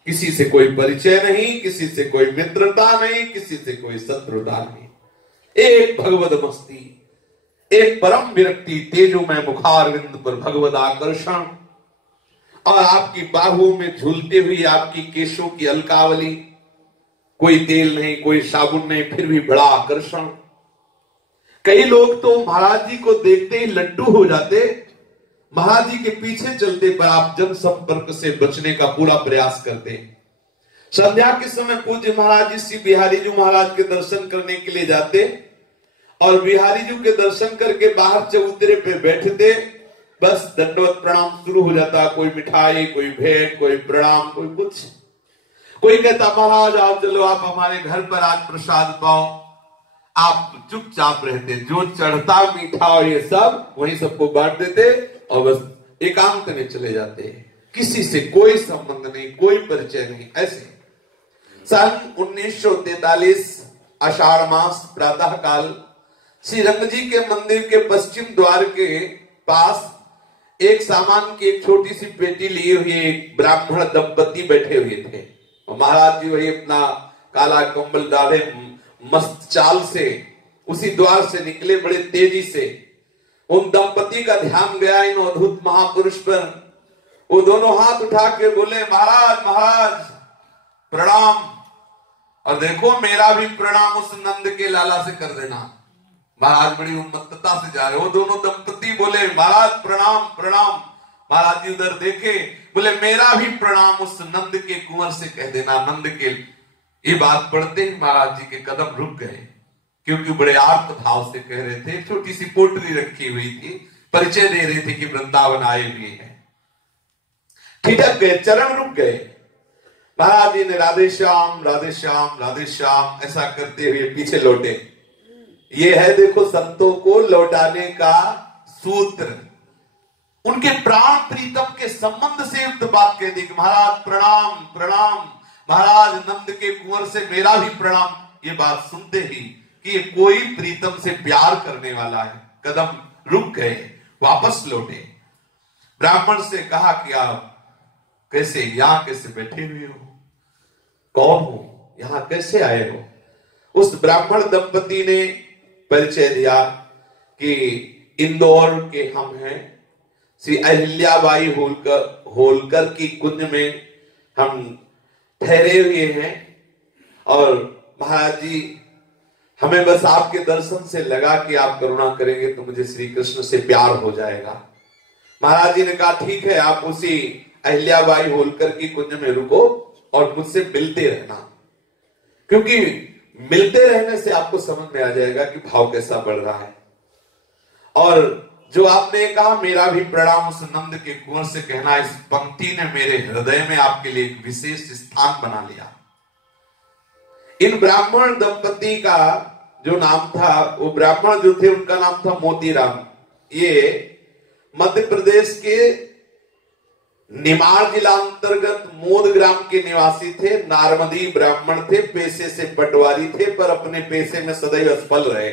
किसी से कोई परिचय नहीं, किसी से कोई मित्रता नहीं, किसी से कोई शत्रुता नहीं, एक भगवद मस्ती, एक परम विरक्ति, तेजोमय मुखारविंद पर भगवद आकर्षण, और आपकी बाहुओं में झूलती हुई आपकी केशों की अलकावली, कोई तेल नहीं, कोई साबुन नहीं, फिर भी बड़ा आकर्षण। कई लोग तो महाराज जी को देखते ही लड्डू हो जाते, महाराज जी के पीछे चलते, पर आप जन संपर्क से बचने का पूरा प्रयास करते। संध्या के समय पूज्य महाराज जी श्री बिहारी जी महाराज के दर्शन करने के लिए जाते, और बिहारी जी के दर्शन करके बाहर चबूतरे पे बैठते, बस दंडवत प्रणाम शुरू हो जाता। कोई मिठाई, कोई भेंट, कोई प्रणाम, कोई कुछ। कोई कहता महाराज आप चलो, आप हमारे घर पर आज प्रसाद पाओ। आप चुपचाप रहते, जो चढ़ता मीठा और ये सब वही सबको बांट देते, और बस एकांत में चले जाते, किसी से कोई संबंध नहीं, कोई परिचय नहीं। ऐसे सन 1943 आषाढ़ मास प्रातः काल श्री रंग जी के मंदिर के पश्चिम द्वार के पास एक सामान की एक छोटी सी पेटी लिए हुए एक ब्राह्मण दंपति बैठे हुए थे, और महाराज जी वही अपना काला कंबल डाले मस्त चाल से उसी द्वार से निकले बड़े तेजी से। उन दंपति का ध्यान गया इन अद्भुत महापुरुष पर। वो दोनों हाथ उठा के बोले महाराज महाराज प्रणाम, और देखो मेरा भी प्रणाम उस नंद के लाला से कर देना। महाराज बड़ी उन्मत्तता से जा रहे। वो दोनों दंपति बोले महाराज प्रणाम प्रणाम। महाराज जी उधर देखे, बोले मेरा भी प्रणाम उस नंद के कुंवर से कह देना। नंद के ये बात पढ़ते ही महाराज जी के कदम रुक गए, क्योंकि बड़े आर्त भाव से कह रहे थे। छोटी सी पोटली रखी हुई थी, परिचय दे रहे थे कि वृंदावन आए हुए हैं। ठिठक गए, चरण रुक गए। महाराज जी ने राधे श्याम राधे श्याम राधे श्याम ऐसा करते हुए पीछे लौटे। ये है देखो संतों को लौटाने का सूत्र। उनके प्राण प्रीतम के संबंध से युक्त बात कह दी कि महाराज प्रणाम प्रणाम, महाराज नंद के कुंवर से मेरा भी प्रणाम। ये बात सुनते ही कि ये कोई प्रीतम से प्यार करने वाला है, कदम रुक गए, वापस लौटे। ब्राह्मण से कहा कि आप कैसे यहां कैसे बैठे हुए हो, कौन हो, यहां कैसे आए हो। उस ब्राह्मण दंपति ने परिचय दिया कि इंदौर के हम हैं, श्री अहिल्याबाई होलकर की कुंज में हम ठहरे हुए हैं, और महाराज जी हमें बस आपके दर्शन से लगा कि आप करुणा करेंगे तो मुझे श्री कृष्ण से प्यार हो जाएगा। महाराज जी ने कहा ठीक है, आप उसी अहिल्याबाई होलकर की कुंज में रुको और मुझसे मिलते रहना, क्योंकि मिलते रहने से आपको समझ में आ जाएगा कि भाव कैसा बढ़ रहा है। और जो आपने कहा मेरा भी प्रणाम उस नंद के कुंवर से कहना, इस पंक्ति ने मेरे हृदय में आपके लिए एक विशेष स्थान बना लिया। इन ब्राह्मण दंपति का जो नाम था, वो ब्राह्मण जो थे उनका नाम था मोतीराम। ये मध्य प्रदेश के निमाड़ जिला अंतर्गत मोद ग्राम के निवासी थे। नारमदी ब्राह्मण थे, पेशे से पटवारी थे, पर अपने पेशे में सदैव असफल रहे।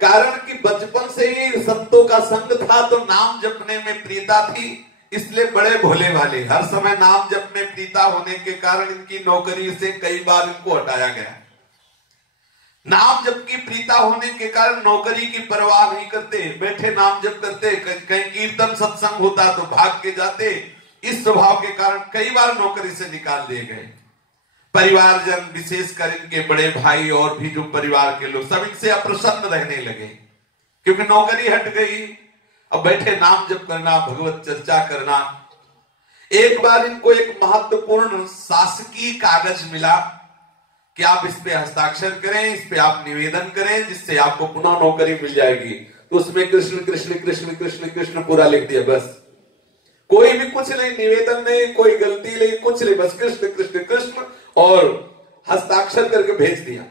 कारण कि बचपन से ही संतों का संग था, तो नाम जपने में प्रीता थी, इसलिए बड़े भोले वाले। हर समय नाम जप में प्रीता होने के कारण इनकी नौकरी से कई बार इनको हटाया गया। नाम जप की प्रीता होने के कारण नौकरी की परवाह नहीं करते, बैठे नाम जप करते। कहीं कीर्तन सत्संग होता तो भाग के जाते। इस स्वभाव के कारण कई बार नौकरी से निकाल दिए गए। परिवारजन, विशेषकर इनके बड़े भाई और भी जो परिवार के लोग, सब इनसे अप्रसन्न रहने लगे, क्योंकि नौकरी हट गई। अब बैठे नाम जप करना, भगवत चर्चा करना। एक बार इनको एक महत्वपूर्ण शासकीय कागज मिला कि आप इस पे हस्ताक्षर करें, इस पे आप निवेदन करें, जिससे आपको पुनः नौकरी मिल जाएगी। तो उसमें कृष्ण कृष्ण कृष्ण कृष्ण कृष्ण पूरा लिख दिया, बस कोई भी कुछ नहीं, निवेदन नहीं, कोई गलती नहीं, कुछ नहीं, बस कृष्ण कृष्ण कृष्ण, और हस्ताक्षर करके भेज दिया।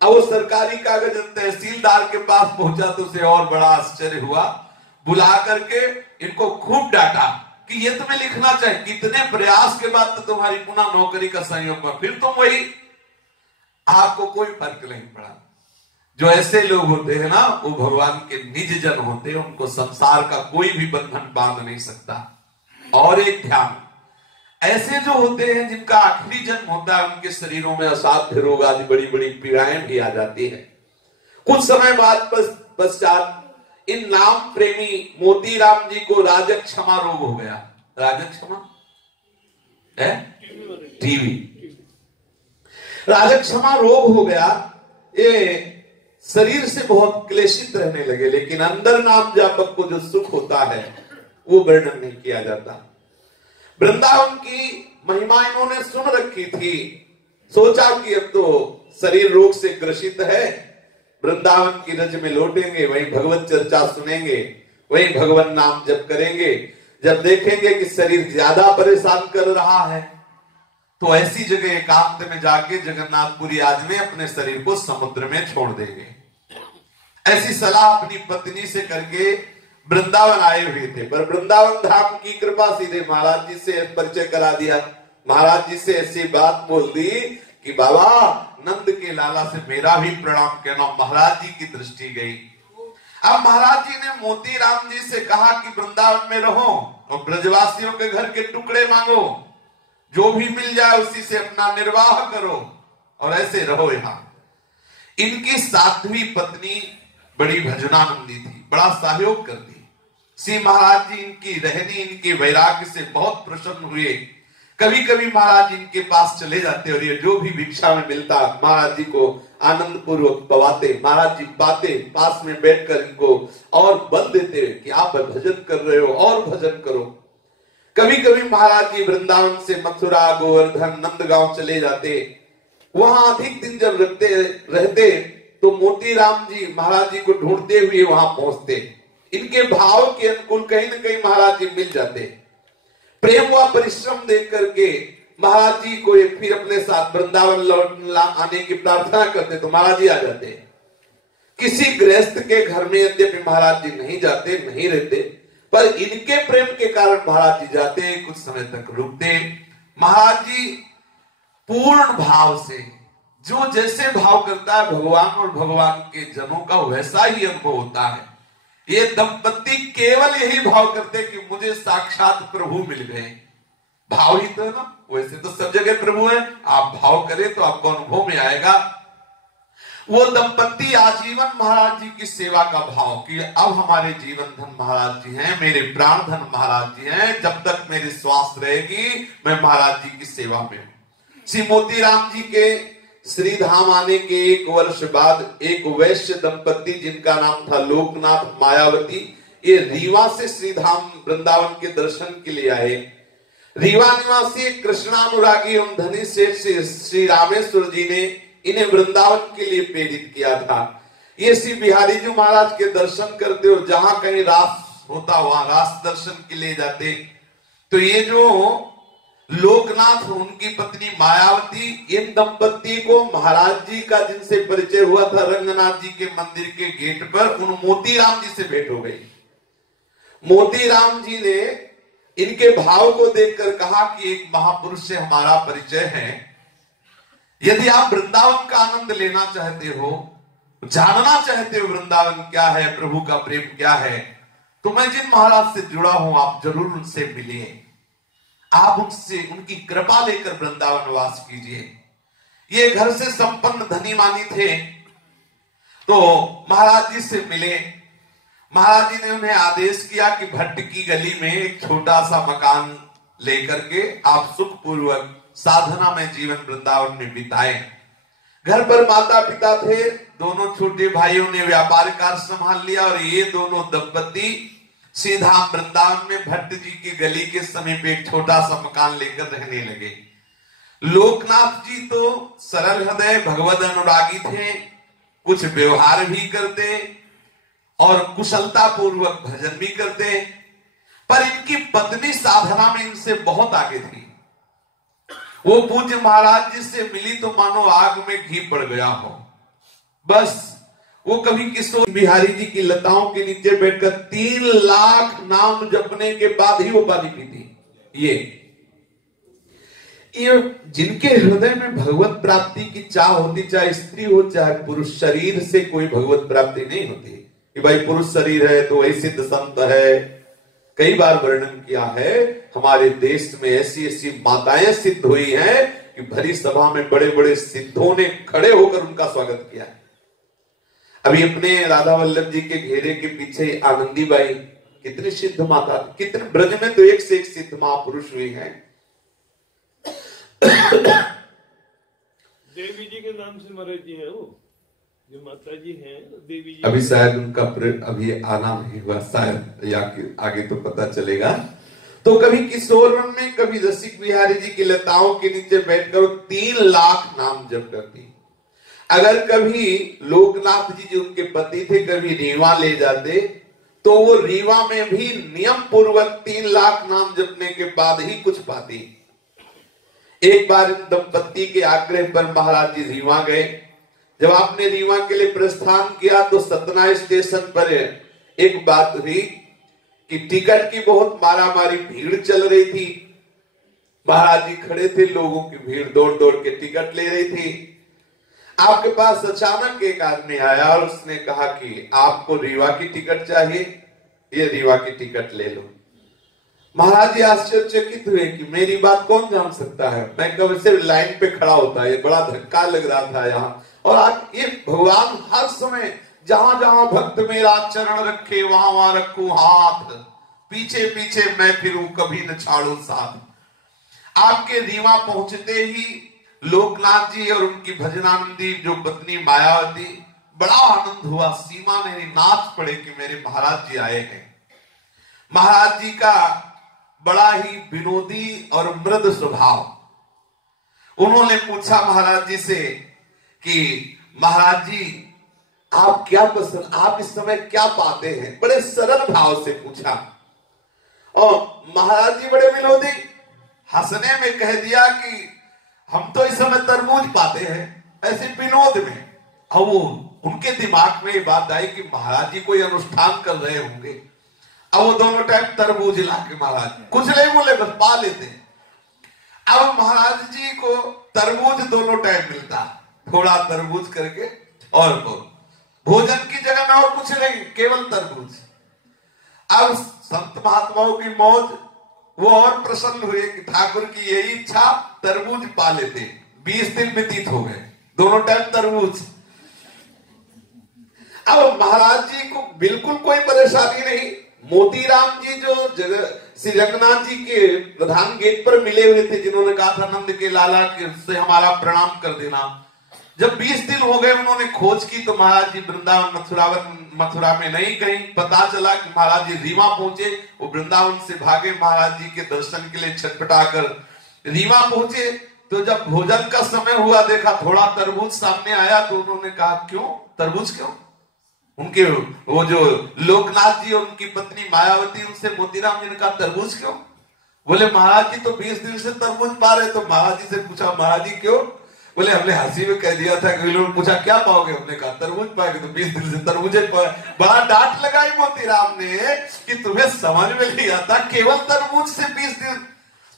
अब वो सरकारी कागज तहसीलदार के पास पहुंचा तो उसे और बड़ा आश्चर्य हुआ। बुला करके इनको खूब डांटा कि ये तुम्हें लिखना चाहिए, कितने प्रयास के बाद तो तुम्हारी पुनः नौकरी का संयोग हुआ, फिर तुम वही। आपको कोई फर्क नहीं पड़ा। जो ऐसे लोग होते हैं ना, वो भगवान के निज जन होते हैं, उनको संसार का कोई भी बंधन बांध नहीं सकता। और एक ध्यान, ऐसे जो होते हैं जिनका आखिरी जन्म होता है, उनके शरीरों में असाध्य रोग आदि बड़ी बड़ी पीड़ाएं भी आ जाती है। कुछ समय बाद पश्चात इन नाम प्रेमी मोतीराम जी को राजक क्षमा रोग हो गया। राजक क्षमा है टीवी, राजक क्षमा रोग हो गया। ये शरीर से बहुत क्लेशित रहने लगे, लेकिन अंदर नाम जापक को जो सुख होता है वो वर्णन नहीं किया जाता। वृंदावन की महिमा इन्होंने सुन रखी थी, सोचा कि अब तो शरीर रोग से ग्रसित है, वृंदावन की रज में लौटेंगे, वहीं भगवत चर्चा सुनेंगे, वहीं भगवान नाम जप करेंगे। जब देखेंगे कि शरीर ज्यादा परेशान कर रहा है, तो ऐसी जगह एकांत में जाके जगन्नाथपुरी आज में अपने शरीर को समुद्र में छोड़ देंगे। ऐसी सलाह अपनी पत्नी से करके वृंदावन आए हुए थे, पर वृंदावन धाम की कृपा सीधे महाराज जी से परिचय करा दिया। महाराज जी से ऐसी बात बोल दी कि बाबा नंद के लाला से मेरा भी प्रणाम कहना। महाराज जी की दृष्टि गई। अब महाराज जी ने मोतीराम जी से कहा कि वृंदावन में रहो और ब्रजवासियों के घर के टुकड़े मांगो, जो भी मिल जाए उसी से अपना निर्वाह करो और ऐसे रहो यहाँ। इनकी साध्वी पत्नी बड़ी भजनानंदी थी, बड़ा सहयोग करती। श्री महाराज जी इनकी रहनी, इनके वैराग्य से बहुत प्रसन्न हुए। कभी कभी महाराज जी इनके पास चले जाते और ये जो भी भिक्षा में मिलता महाराज जी को आनंद पूर्वक पवाते। महाराज जी पाते, पास में बैठकर इनको और बल देते कि आप भजन कर रहे हो और भजन करो। कभी कभी महाराज जी वृंदावन से मथुरा, गोवर्धन, नंदगांव चले जाते। वहां अधिक दिन जब रहते तो मोती राम जी महाराज जी को ढूंढते हुए वहां पहुंचते। इनके भाव के अनुकूल कहीं न कहीं महाराज जी मिल जाते। प्रेम व परिश्रम देख करके महाराज जी को फिर अपने साथ वृंदावन लौट आने की प्रार्थना करते तो महाराज जी आ जाते। किसी गृहस्थ के घर में यद्यपि महाराज जी नहीं जाते, नहीं रहते, पर इनके प्रेम के कारण महाराज जी जाते, कुछ समय तक रुकते। महाराज जी पूर्ण भाव से, जो जैसे भाव करता है भगवान और भगवान के जनों का वैसा ही अनुभव होता है। ये दंपति केवल यही भाव करते कि मुझे साक्षात प्रभु मिल गए। भाव ही तो है ना, वैसे तो सब जगह प्रभु है, आप भाव करें तो आपको अनुभव में आएगा। वो दंपति आजीवन महाराज जी की सेवा का भाव कि अब हमारे जीवन धन महाराज जी हैं, मेरे प्राण धन महाराज जी हैं, जब तक मेरी श्वास रहेगी मैं महाराज जी की सेवा में हूं। श्री मोती राम जी के श्रीधाम आने के 1 वर्ष बाद एक वैश्य दंपति जिनका नाम था लोकनाथ मायावती, ये रीवा से श्रीधाम वृंदावन के दर्शन के लिए आए। रीवा निवासी कृष्णानुरागी एवं धनी सेठ श्री रामेश्वर जी ने इन्हें वृंदावन के लिए प्रेरित किया था। ये श्री बिहारी जी महाराज के दर्शन करते और जहां कहीं रास होता वहां रास दर्शन के लिए जाते। तो ये जो लोकनाथ उनकी पत्नी मायावती, इन दंपति को महाराज जी का जिनसे परिचय हुआ था रंगनाथ जी के मंदिर के गेट पर, उन मोती राम जी से भेंट हो गई। मोती राम जी ने इनके भाव को देखकर कहा कि एक महापुरुष से हमारा परिचय है, यदि आप वृंदावन का आनंद लेना चाहते हो, जानना चाहते हो वृंदावन क्या है, प्रभु का प्रेम क्या है, तो मैं जिन महाराज से जुड़ा हूं आप जरूर उनसे मिलिए, आप उनसे उनकी कृपा लेकर वृंदावन वास कीजिए। ये घर से संपन्न धनी मानी थे, तो महाराज जी से मिले। महाराज जी ने उन्हें आदेश किया कि भट्ट की गली में एक छोटा सा मकान लेकर के आप सुखपूर्वक साधना में जीवन वृंदावन में बिताएं। घर पर माता पिता थे, दोनों छोटे भाइयों ने व्यापार कार्य संभाल लिया और ये दोनों दंपति सीधा वृंदावन में भट्ट जी की गली के समीप एक छोटा सा मकान लेकर रहने लगे। लोकनाथ जी तो सरल हृदय भगवद अनुरागी थे, कुछ व्यवहार भी करते और कुशलता पूर्वक भजन भी करते, पर इनकी पत्नी साधना में इनसे बहुत आगे थी। वो पूज्य महाराज जी से मिली तो मानो आग में घी पड़ गया हो। बस वो कभी किशोर बिहारी जी की लताओं के नीचे बैठकर 3 लाख नाम जपने के बाद ही वो पानी पीती। ये जिनके हृदय में भगवत प्राप्ति की चाह होती, चाहे स्त्री हो चाहे पुरुष, शरीर से कोई भगवत प्राप्ति नहीं होती कि भाई पुरुष शरीर है तो वही सिद्ध संत है। कई बार वर्णन किया है, हमारे देश में ऐसी ऐसी माताएं सिद्ध हुई हैं कि भरी सभा में बड़े बड़े सिद्धों ने खड़े होकर उनका स्वागत किया है। अभी अपने राधा वल्लभ जी के घेरे के पीछे आनंदी बाई कितनी सिद्ध माता, कितने ब्रज में तो एक से एक सिद्ध महापुरुष हुए हैं। देवी जी के नाम से महाराज जी है, वो जो माता जी हैं देवी जी। अभी शायद उनका अभी आना नहीं हुआ, शायद या आगे तो पता चलेगा। तो कभी किशोरवन में, कभी रसिक बिहारी जी की लताओं के नीचे बैठकर 3 लाख नाम जप करती। अगर कभी लोकनाथ जी जो उनके पति थे कभी रीवा ले जाते तो वो रीवा में भी नियम पूर्वक 3 लाख नाम जपने के बाद ही कुछ पाती। एक बार इन दंपति के आग्रह पर महाराज जी रीवा गए। जब आपने रीवा के लिए प्रस्थान किया तो सतना स्टेशन पर एक बात हुई कि टिकट की बहुत मारामारी भीड़ चल रही थी। महाराज जी खड़े थे, लोगों की भीड़ दौड़ दौड़ के टिकट ले रही थी। आपके पास अचानक एक आदमी आया और उसने कहा कि आपको रीवा की टिकट चाहिए, ये रीवा की टिकट ले लो। महाराज जी आश्चर्यचकित हुए कि मेरी बात कौन जान सकता है, मैं कब से लाइन पे खड़ा होता, ये बड़ा धक्का लग रहा था यहाँ। और आज ये भगवान हर समय जहां जहां भक्त मेरा चरण रखे वहां वहां रखूं हाथ, पीछे पीछे मैं फिरूं कभी न छाड़ू साथ। आपके रीवा पहुंचते ही लोकनाथ जी और उनकी भजनानंदी जो पत्नी मायावती, बड़ा आनंद हुआ। सीमा ने नाच पड़े कि मेरे महाराज जी आए हैं। महाराज जी का बड़ा ही विनोदी और मृद स्वभाव। उन्होंने पूछा महाराज जी से कि महाराज जी आप क्या पसंद, आप इस समय क्या पाते हैं? बड़े सरल भाव से पूछा। और महाराज जी बड़े विनोदी, हंसने में कह दिया कि हम तो इस समय तरबूज पाते हैं, ऐसे विनोद में। और वो उनके दिमाग में ये बात आई कि महाराज जी कोई अनुष्ठान कर रहे होंगे। अब वो दोनों टाइम तरबूज ला के महाराज कुछ नहीं बोले, बस पा लेते। अब महाराज जी को तरबूज दोनों टाइम मिलता, थोड़ा तरबूज करके और भोजन की जगह में और कुछ नहीं, केवल तरबूज। अब संत महात्माओं की मौज, वो और प्रसन्न हुए कि ठाकुर की यही इच्छा, तरबूज पा लेते। 20 दिन व्यतीत हो गए, दोनों टाइम तरबूज। अब महाराज जी को बिल्कुल कोई परेशानी नहीं। मोतीराम जी जो जगह श्री रंगनाथ जी के प्रधान गेट पर मिले हुए थे, जिन्होंने कहा था नंद के लाला से हमारा प्रणाम कर देना, जब 20 दिन हो गए उन्होंने खोज की तो महाराज जी वृंदावन मथुरा में नहीं, कहीं पता चला कि महाराज जी रीवा पहुंचे। वो वृंदावन से भागे महाराज जी के दर्शन के लिए छटपटाकर रीवा पहुंचे। तो जब भोजन का समय हुआ, देखा थोड़ा तरबूज सामने आया, तो उन्होंने कहा क्यों तरबूज क्यों? उनके वो जो लोकनाथ जी और उनकी पत्नी मायावती, उनसे मोतीराम जी ने कहा तरबूज क्यों? बोले महाराज जी तो 20 दिन से तरबूज पा रहे। तो महाराज जी से पूछा महाराज जी क्यों? बोले हमने हंसी में कह दिया था कि लोगों पूछा क्या पाओगे, हमने कहा तरबूज पाएंगे, तो 20 दिन से तरबूज पाए। बड़ा डांट लगाई मोतीराम ने कि तुम्हें समझ में नहीं आता, केवल तरबूज से 20 दिन।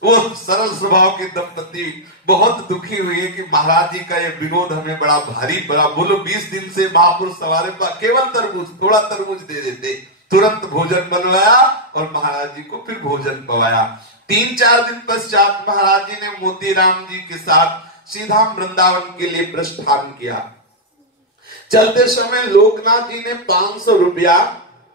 वो सरल स्वभाव के दंपति बहुत दुखी हुए कि महाराज जी का ये विनोद हमें बड़ा भारी पड़ा। बोलो 20 दिन से महापुरुष सवारे केवल तरबूज, थोड़ा तरबूज दे देते। तुरंत भोजन बनवाया और महाराज जी को फिर भोजन पवाया। 3-4 दिन पश्चात महाराज जी ने मोतीराम जी के साथ सीधा वृंदावन के लिए प्रस्थान किया। चलते समय लोकनाथ जी ने 500 रुपया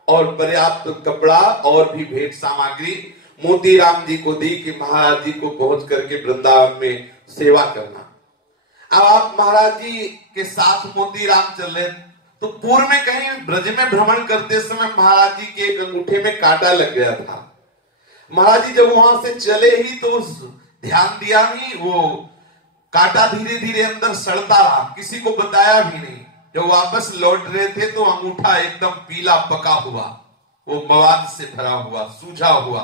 और पर्याप्त कपड़ा और भी भेंट सामग्री मोतीराम जी को दी कि महाराज जी को पहुंच करके वृंदावन में सेवा करना। अब आप महाराज जी के साथ मोतीराम चल रहे, तो पूर्व में कहीं ब्रज में भ्रमण करते समय महाराज जी के एक अंगूठे में कांटा लग गया था। महाराज जी जब वहां से चले ही तो ध्यान दिया नहीं, वो कांटा धीरे धीरे अंदर सड़ता रहा, किसी को बताया भी नहीं। जब वापस लौट रहे थे तो अंगूठा एकदम पीला पका हुआ, वो मवाद से भरा हुआ, सूझा हुआ,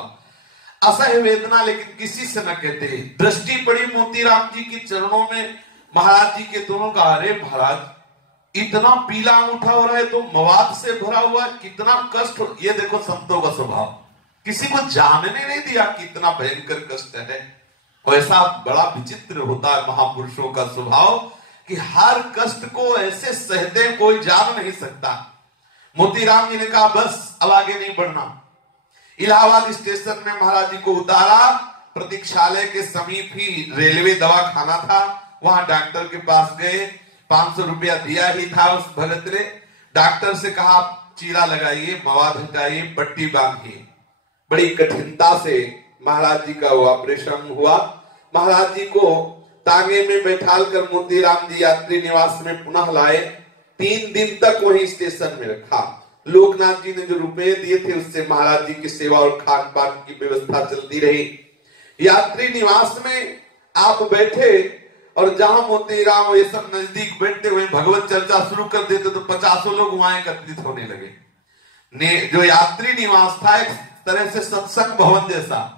असह्य वेदना, लेकिन किसी से न कहते। दृष्टि पड़ी मोतीराम जी के चरणों में, महाराज जी के दोनों का, अरे महाराज इतना पीला अंगूठा हो रहा है तो मवाद से भरा हुआ, कितना कष्ट। ये देखो संतों का स्वभाव, किसी को जानने नहीं दिया कि इतना भयंकर कष्ट है। और ऐसा बड़ा विचित्र होता है महापुरुषों का स्वभाव कि हर कष्ट को ऐसे सहते कोई जान नहीं सकता। मोतीराम जी ने कहा बस अब आगे नहीं बढ़ना। इलाहाबाद स्टेशन में महाराज जी को उतारा। प्रतीक्षालय के समीप ही रेलवे दवाखाना था, वहां डॉक्टर के पास गए। 500 रुपया दिया ही था उस भगत ने। डॉक्टर से कहा चीरा लगाइए, मवाद हटाइए, पट्टी बांधिए। बड़ी कठिनता से महाराज जी का वो ऑपरेशन हुआ। महाराज जी को तांगे में बैठाल कर मोतीराम जी यात्री निवास में पुनः लाए। 3 दिन तक वही स्टेशन में रखा। लोकनाथ जी ने जो रुपए दिए थे उससे महाराज जी की सेवा और खान पान की व्यवस्था चलती रही। यात्री निवास में आप बैठे और जहां मोतीराम ये सब नजदीक बैठते हुए भगवत चर्चा शुरू कर देते तो 50 लोग वहां एकत्रित होने लगे। जो यात्री निवास था एक तरह से सत्संग भवन जैसा।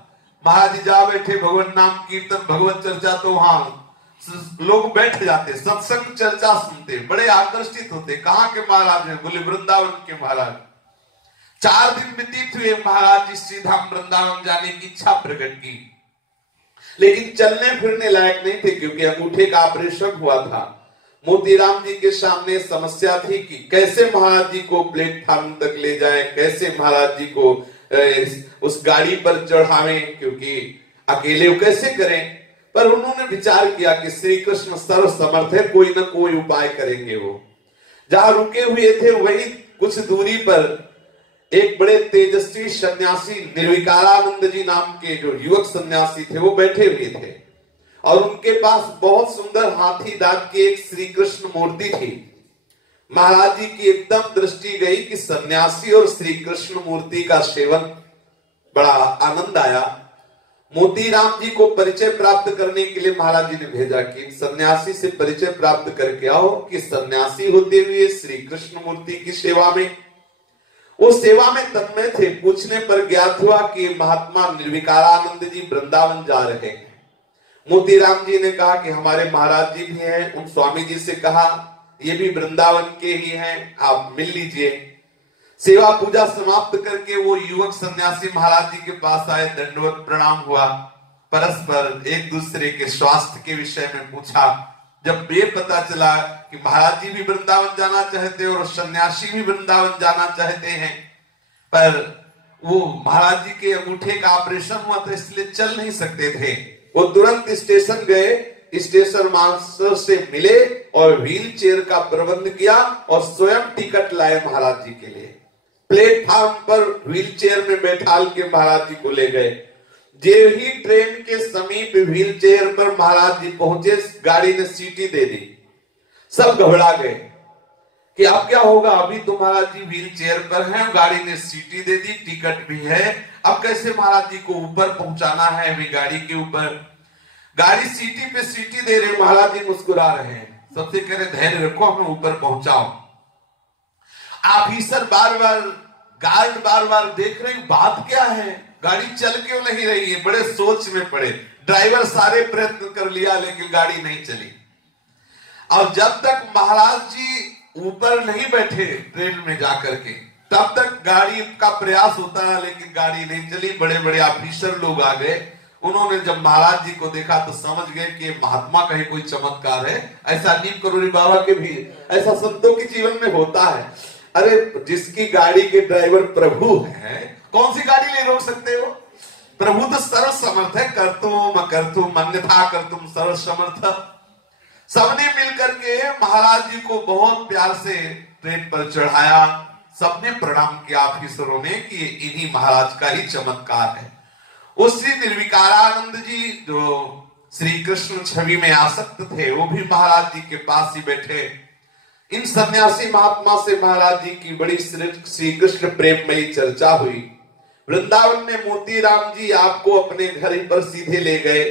महाराज जी जा बैठे, भगवत नाम कीर्तन भगवत चर्चा, तो वहां लोग बैठ जाते, सत्संग चर्चा सुनते, बड़े आकर्षित होते। कहाँ के महाराज हैं? बोले वृंदावन के महाराज। 4 दिन व्यतीत हुए, महाराज जी सीधा वृंदावन जाने की इच्छा प्रकट की, लेकिन चलने फिरने लायक नहीं थे क्योंकि अंगूठे का ऑपरेशन हुआ था। मोतीराम जी के सामने समस्या थी कि कैसे महाराज जी को प्लेटफार्म तक ले जाएं, कैसे महाराज जी को उस गाड़ी पर चढ़ावें, क्योंकि अकेले कैसे करें। पर उन्होंने विचार किया कि श्री कृष्ण सर्व समर्थ है, कोई ना कोई उपाय करेंगे। वो जहां रुके हुए थे वही कुछ दूरी पर एक बड़े तेजस्वी सन्यासी निर्विकारानंद जी नाम के जो युवक सन्यासी थे वो बैठे हुए थे और उनके पास बहुत सुंदर हाथी दांत की एक श्री कृष्ण मूर्ति थी। महाराज जी की एकदम दृष्टि गई कि सन्यासी और श्री कृष्ण मूर्ति का सेवन, बड़ा आनंद आया। मोतीराम जी को परिचय प्राप्त करने के लिए महाराज जी ने भेजा कि सन्यासी से परिचय प्राप्त करके आओ कि सन्यासी होते हुए श्री कृष्ण मूर्ति की सेवा में, वो सेवा में तन्मय थे। पूछने पर ज्ञात हुआ कि महात्मा निर्विकारानंद जी वृंदावन जा रहे हैं। मोतीराम जी ने कहा कि हमारे महाराज जी भी हैं। उन स्वामी जी से कहा ये भी वृंदावन के ही हैं, आप मिल लीजिए। सेवा पूजा समाप्त करके वो युवक सन्यासी महाराज जी के पास आए, दंडवत प्रणाम हुआ, परस्पर एक दूसरे के स्वास्थ्य के विषय में पूछा। जब ये पता चला कि महाराज जी भी वृंदावन जाना चाहते और सन्यासी भी वृंदावन जाना चाहते हैं, पर वो महाराज जी के अंगूठे का ऑपरेशन हुआ था इसलिए चल नहीं सकते थे, वो तुरंत स्टेशन गए, स्टेशन मास्टर से मिले और व्हील चेयर का प्रबंध किया और स्वयं टिकट लाए महाराज जी के लिए। प्लेटफॉर्म पर व्हील चेयर में बैठाल के महाराज जी को ले गए। जे ही ट्रेन के समीप व्हील चेयर पर महाराज जी पहुंचे, गाड़ी ने सीटी दे दी। सब घबरा गए कि अब क्या होगा, अभी तो महाराज जी व्हील चेयर पर हैं, गाड़ी ने सीटी दे दी, टिकट भी है, अब कैसे महाराज जी को ऊपर पहुंचाना है, अभी गाड़ी के ऊपर। गाड़ी सीटी पे सीटी दे रहे, महाराज जी मुस्कुरा रहे हैं, सबसे कह रहे धैर्य रखो, हमें ऊपर पहुंचाओ। ऑफिसर बार बार, गार्ड बार बार देख रहे बात क्या है, गाड़ी चल क्यों नहीं रही है, बड़े सोच में पड़े। ड्राइवर सारे प्रयत्न कर लिया लेकिन गाड़ी नहीं चली। और जब तक महाराज जी ऊपर नहीं बैठे ट्रेन में जाकर के, तब तक गाड़ी का प्रयास होता है लेकिन गाड़ी नहीं चली। बड़े बड़े ऑफिसर लोग आ गए, उन्होंने जब महाराज जी को देखा तो समझ गए कि महात्मा का ही कोई चमत्कार है। ऐसा नीम करोड़ी बाबा के भी, ऐसा संतों के जीवन में होता है। अरे जिसकी गाड़ी के ड्राइवर प्रभु हैं, कौन सी गाड़ी ले रोक सकते हो? प्रभु तो सर्व समर्थ है, कर्तुम अन्यथा कर्तुम सर्व समर्थ। सबने मिलकर के महाराज जी को बहुत प्यार से ट्रेन पर चढ़ाया। सबने प्रणाम किया ऑफिसरों ने कि इन्हीं महाराज का ही चमत्कार है। उसी निर्विकारानंद जी जो श्री कृष्ण छवि में आसक्त थे, वो भी महाराज जी के पास ही बैठे। इन सन्यासी महात्मा से महाराज जी की बड़ी श्री कृष्ण प्रेममयी चर्चा हुई। वृंदावन में मोतीराम जी आपको अपने घर ही पर सीधे ले गए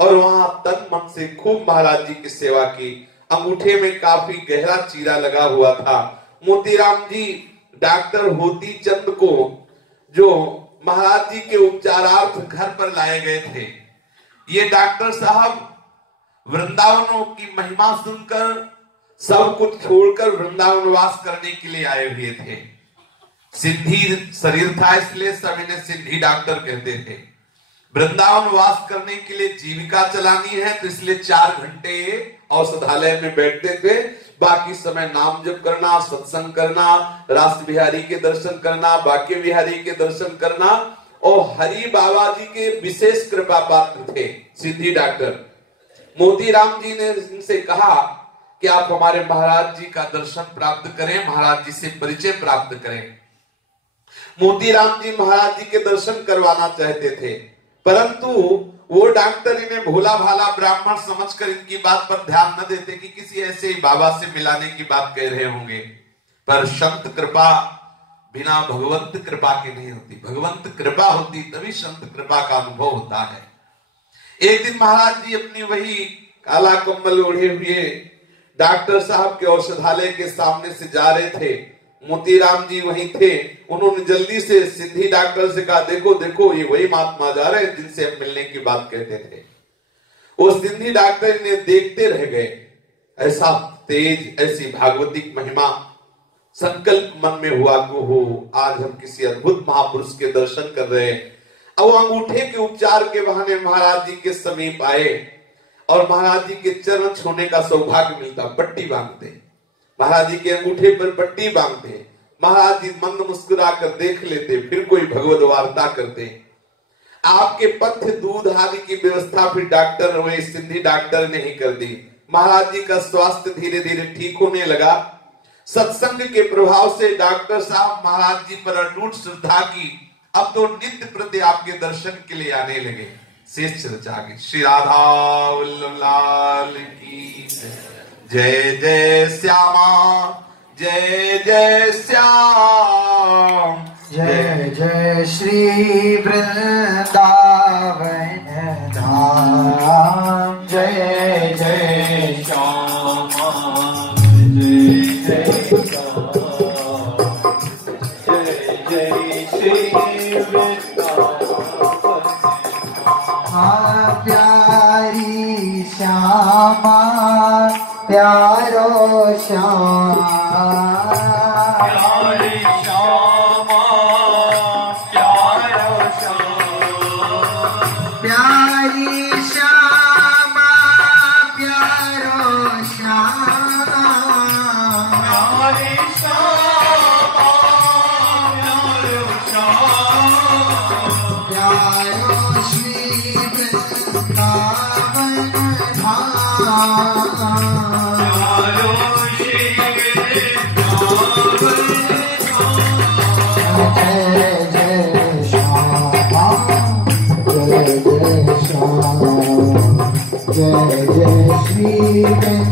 और वहां तन मन से खूब महाराज जी की सेवा की। अंगूठे में काफी गहरा चीरा लगा हुआ था। मोतीराम जी डॉक्टर होती चंद को, जो महाराज जी के उपचारार्थ घर पर लाए गए थे, ये डॉक्टर साहब वृंदावनों की महिमा सुनकर सब कुछ छोड़कर वृंदावन वास करने के लिए आए हुए थे। सिंधी शरीर था इसलिए सब इन्हें सिंधी डॉक्टर कहते थे। वृंदावन वास करने के लिए जीविका चलानी है तो इसलिए 4 घंटे औषधालय में बैठते थे। बाकी समय नाम जप करना, सत्संग करना, राष्ट्र बिहारी के दर्शन करना, बाके बिहारी के दर्शन करना, और हरि बाबा जी के विशेष कृपा पात्र थे सिंधी डॉक्टर। मोतीराम जी ने इनसे कहा कि आप हमारे महाराज जी का दर्शन प्राप्त करें, महाराज जी से परिचय प्राप्त करें। मोतीराम जी महाराज जी के दर्शन करवाना चाहते थे, परंतु वो डॉक्टर इन्हें भोला भाला ब्राह्मण समझकर इनकी बात पर ध्यान न देते कि किसी ऐसे ही बाबा से मिलाने की बात कह रहे होंगे। पर संत कृपा बिना भगवंत कृपा के नहीं होती। भगवंत कृपा होती तभी संत कृपा का अनुभव होता है। एक दिन महाराज जी अपनी वही काला कम्बल ओढ़े हुए डॉक्टर साहब के औषधालय के सामने से जा रहे थे। मोतीराम जी वहीं थे। उन्होंने जल्दी से सिंधी डॉक्टर से कहा, देखो देखो ये वही महात्मा जा रहे हैं जिनसे हम मिलने की बात कहते थे। वो सिंधी डॉक्टर ने देखते रह गए। ऐसा तेज, ऐसी भागवतिक महिमा संकल्प मन में हुआ कि हो आज हम किसी अद्भुत महापुरुष के दर्शन कर रहे हैं। अब वो अंगूठे के उपचार के बहाने महाराज जी के समीप आए और महाराज जी के चरण छूने का सौभाग्य मिलता। पट्टी बांधते, महाराज जी के अंगूठे पर पट्टी बांधते। महाराज जी मंद मुस्कुरा कर देख लेते, फिर कोई भगवद वार्ता करते। आपके पथ्य दूध आदि की व्यवस्था फिर डॉक्टर, वे सिंधी डॉक्टर ने ही कर दी। महाराज जी का स्वास्थ्य धीरे धीरे ठीक होने लगा। सत्संग के प्रभाव से डॉक्टर साहब महाराज जी पर अटूट श्रद्धा की, अब तो नित्य प्रति आपके दर्शन के लिए आने लगे। शेष चर्चा की। श्री राधा वल्लभ लाल की जय जय श्यामा, जय जय श्याम, जय जय श्री वृंदावन धाम, जय जय श्यामा, जय जय श्याम, जय जय श्री वृंदावन। हाँ प्यारी श्यामा, प्यारो श्यामा, जय जय श्री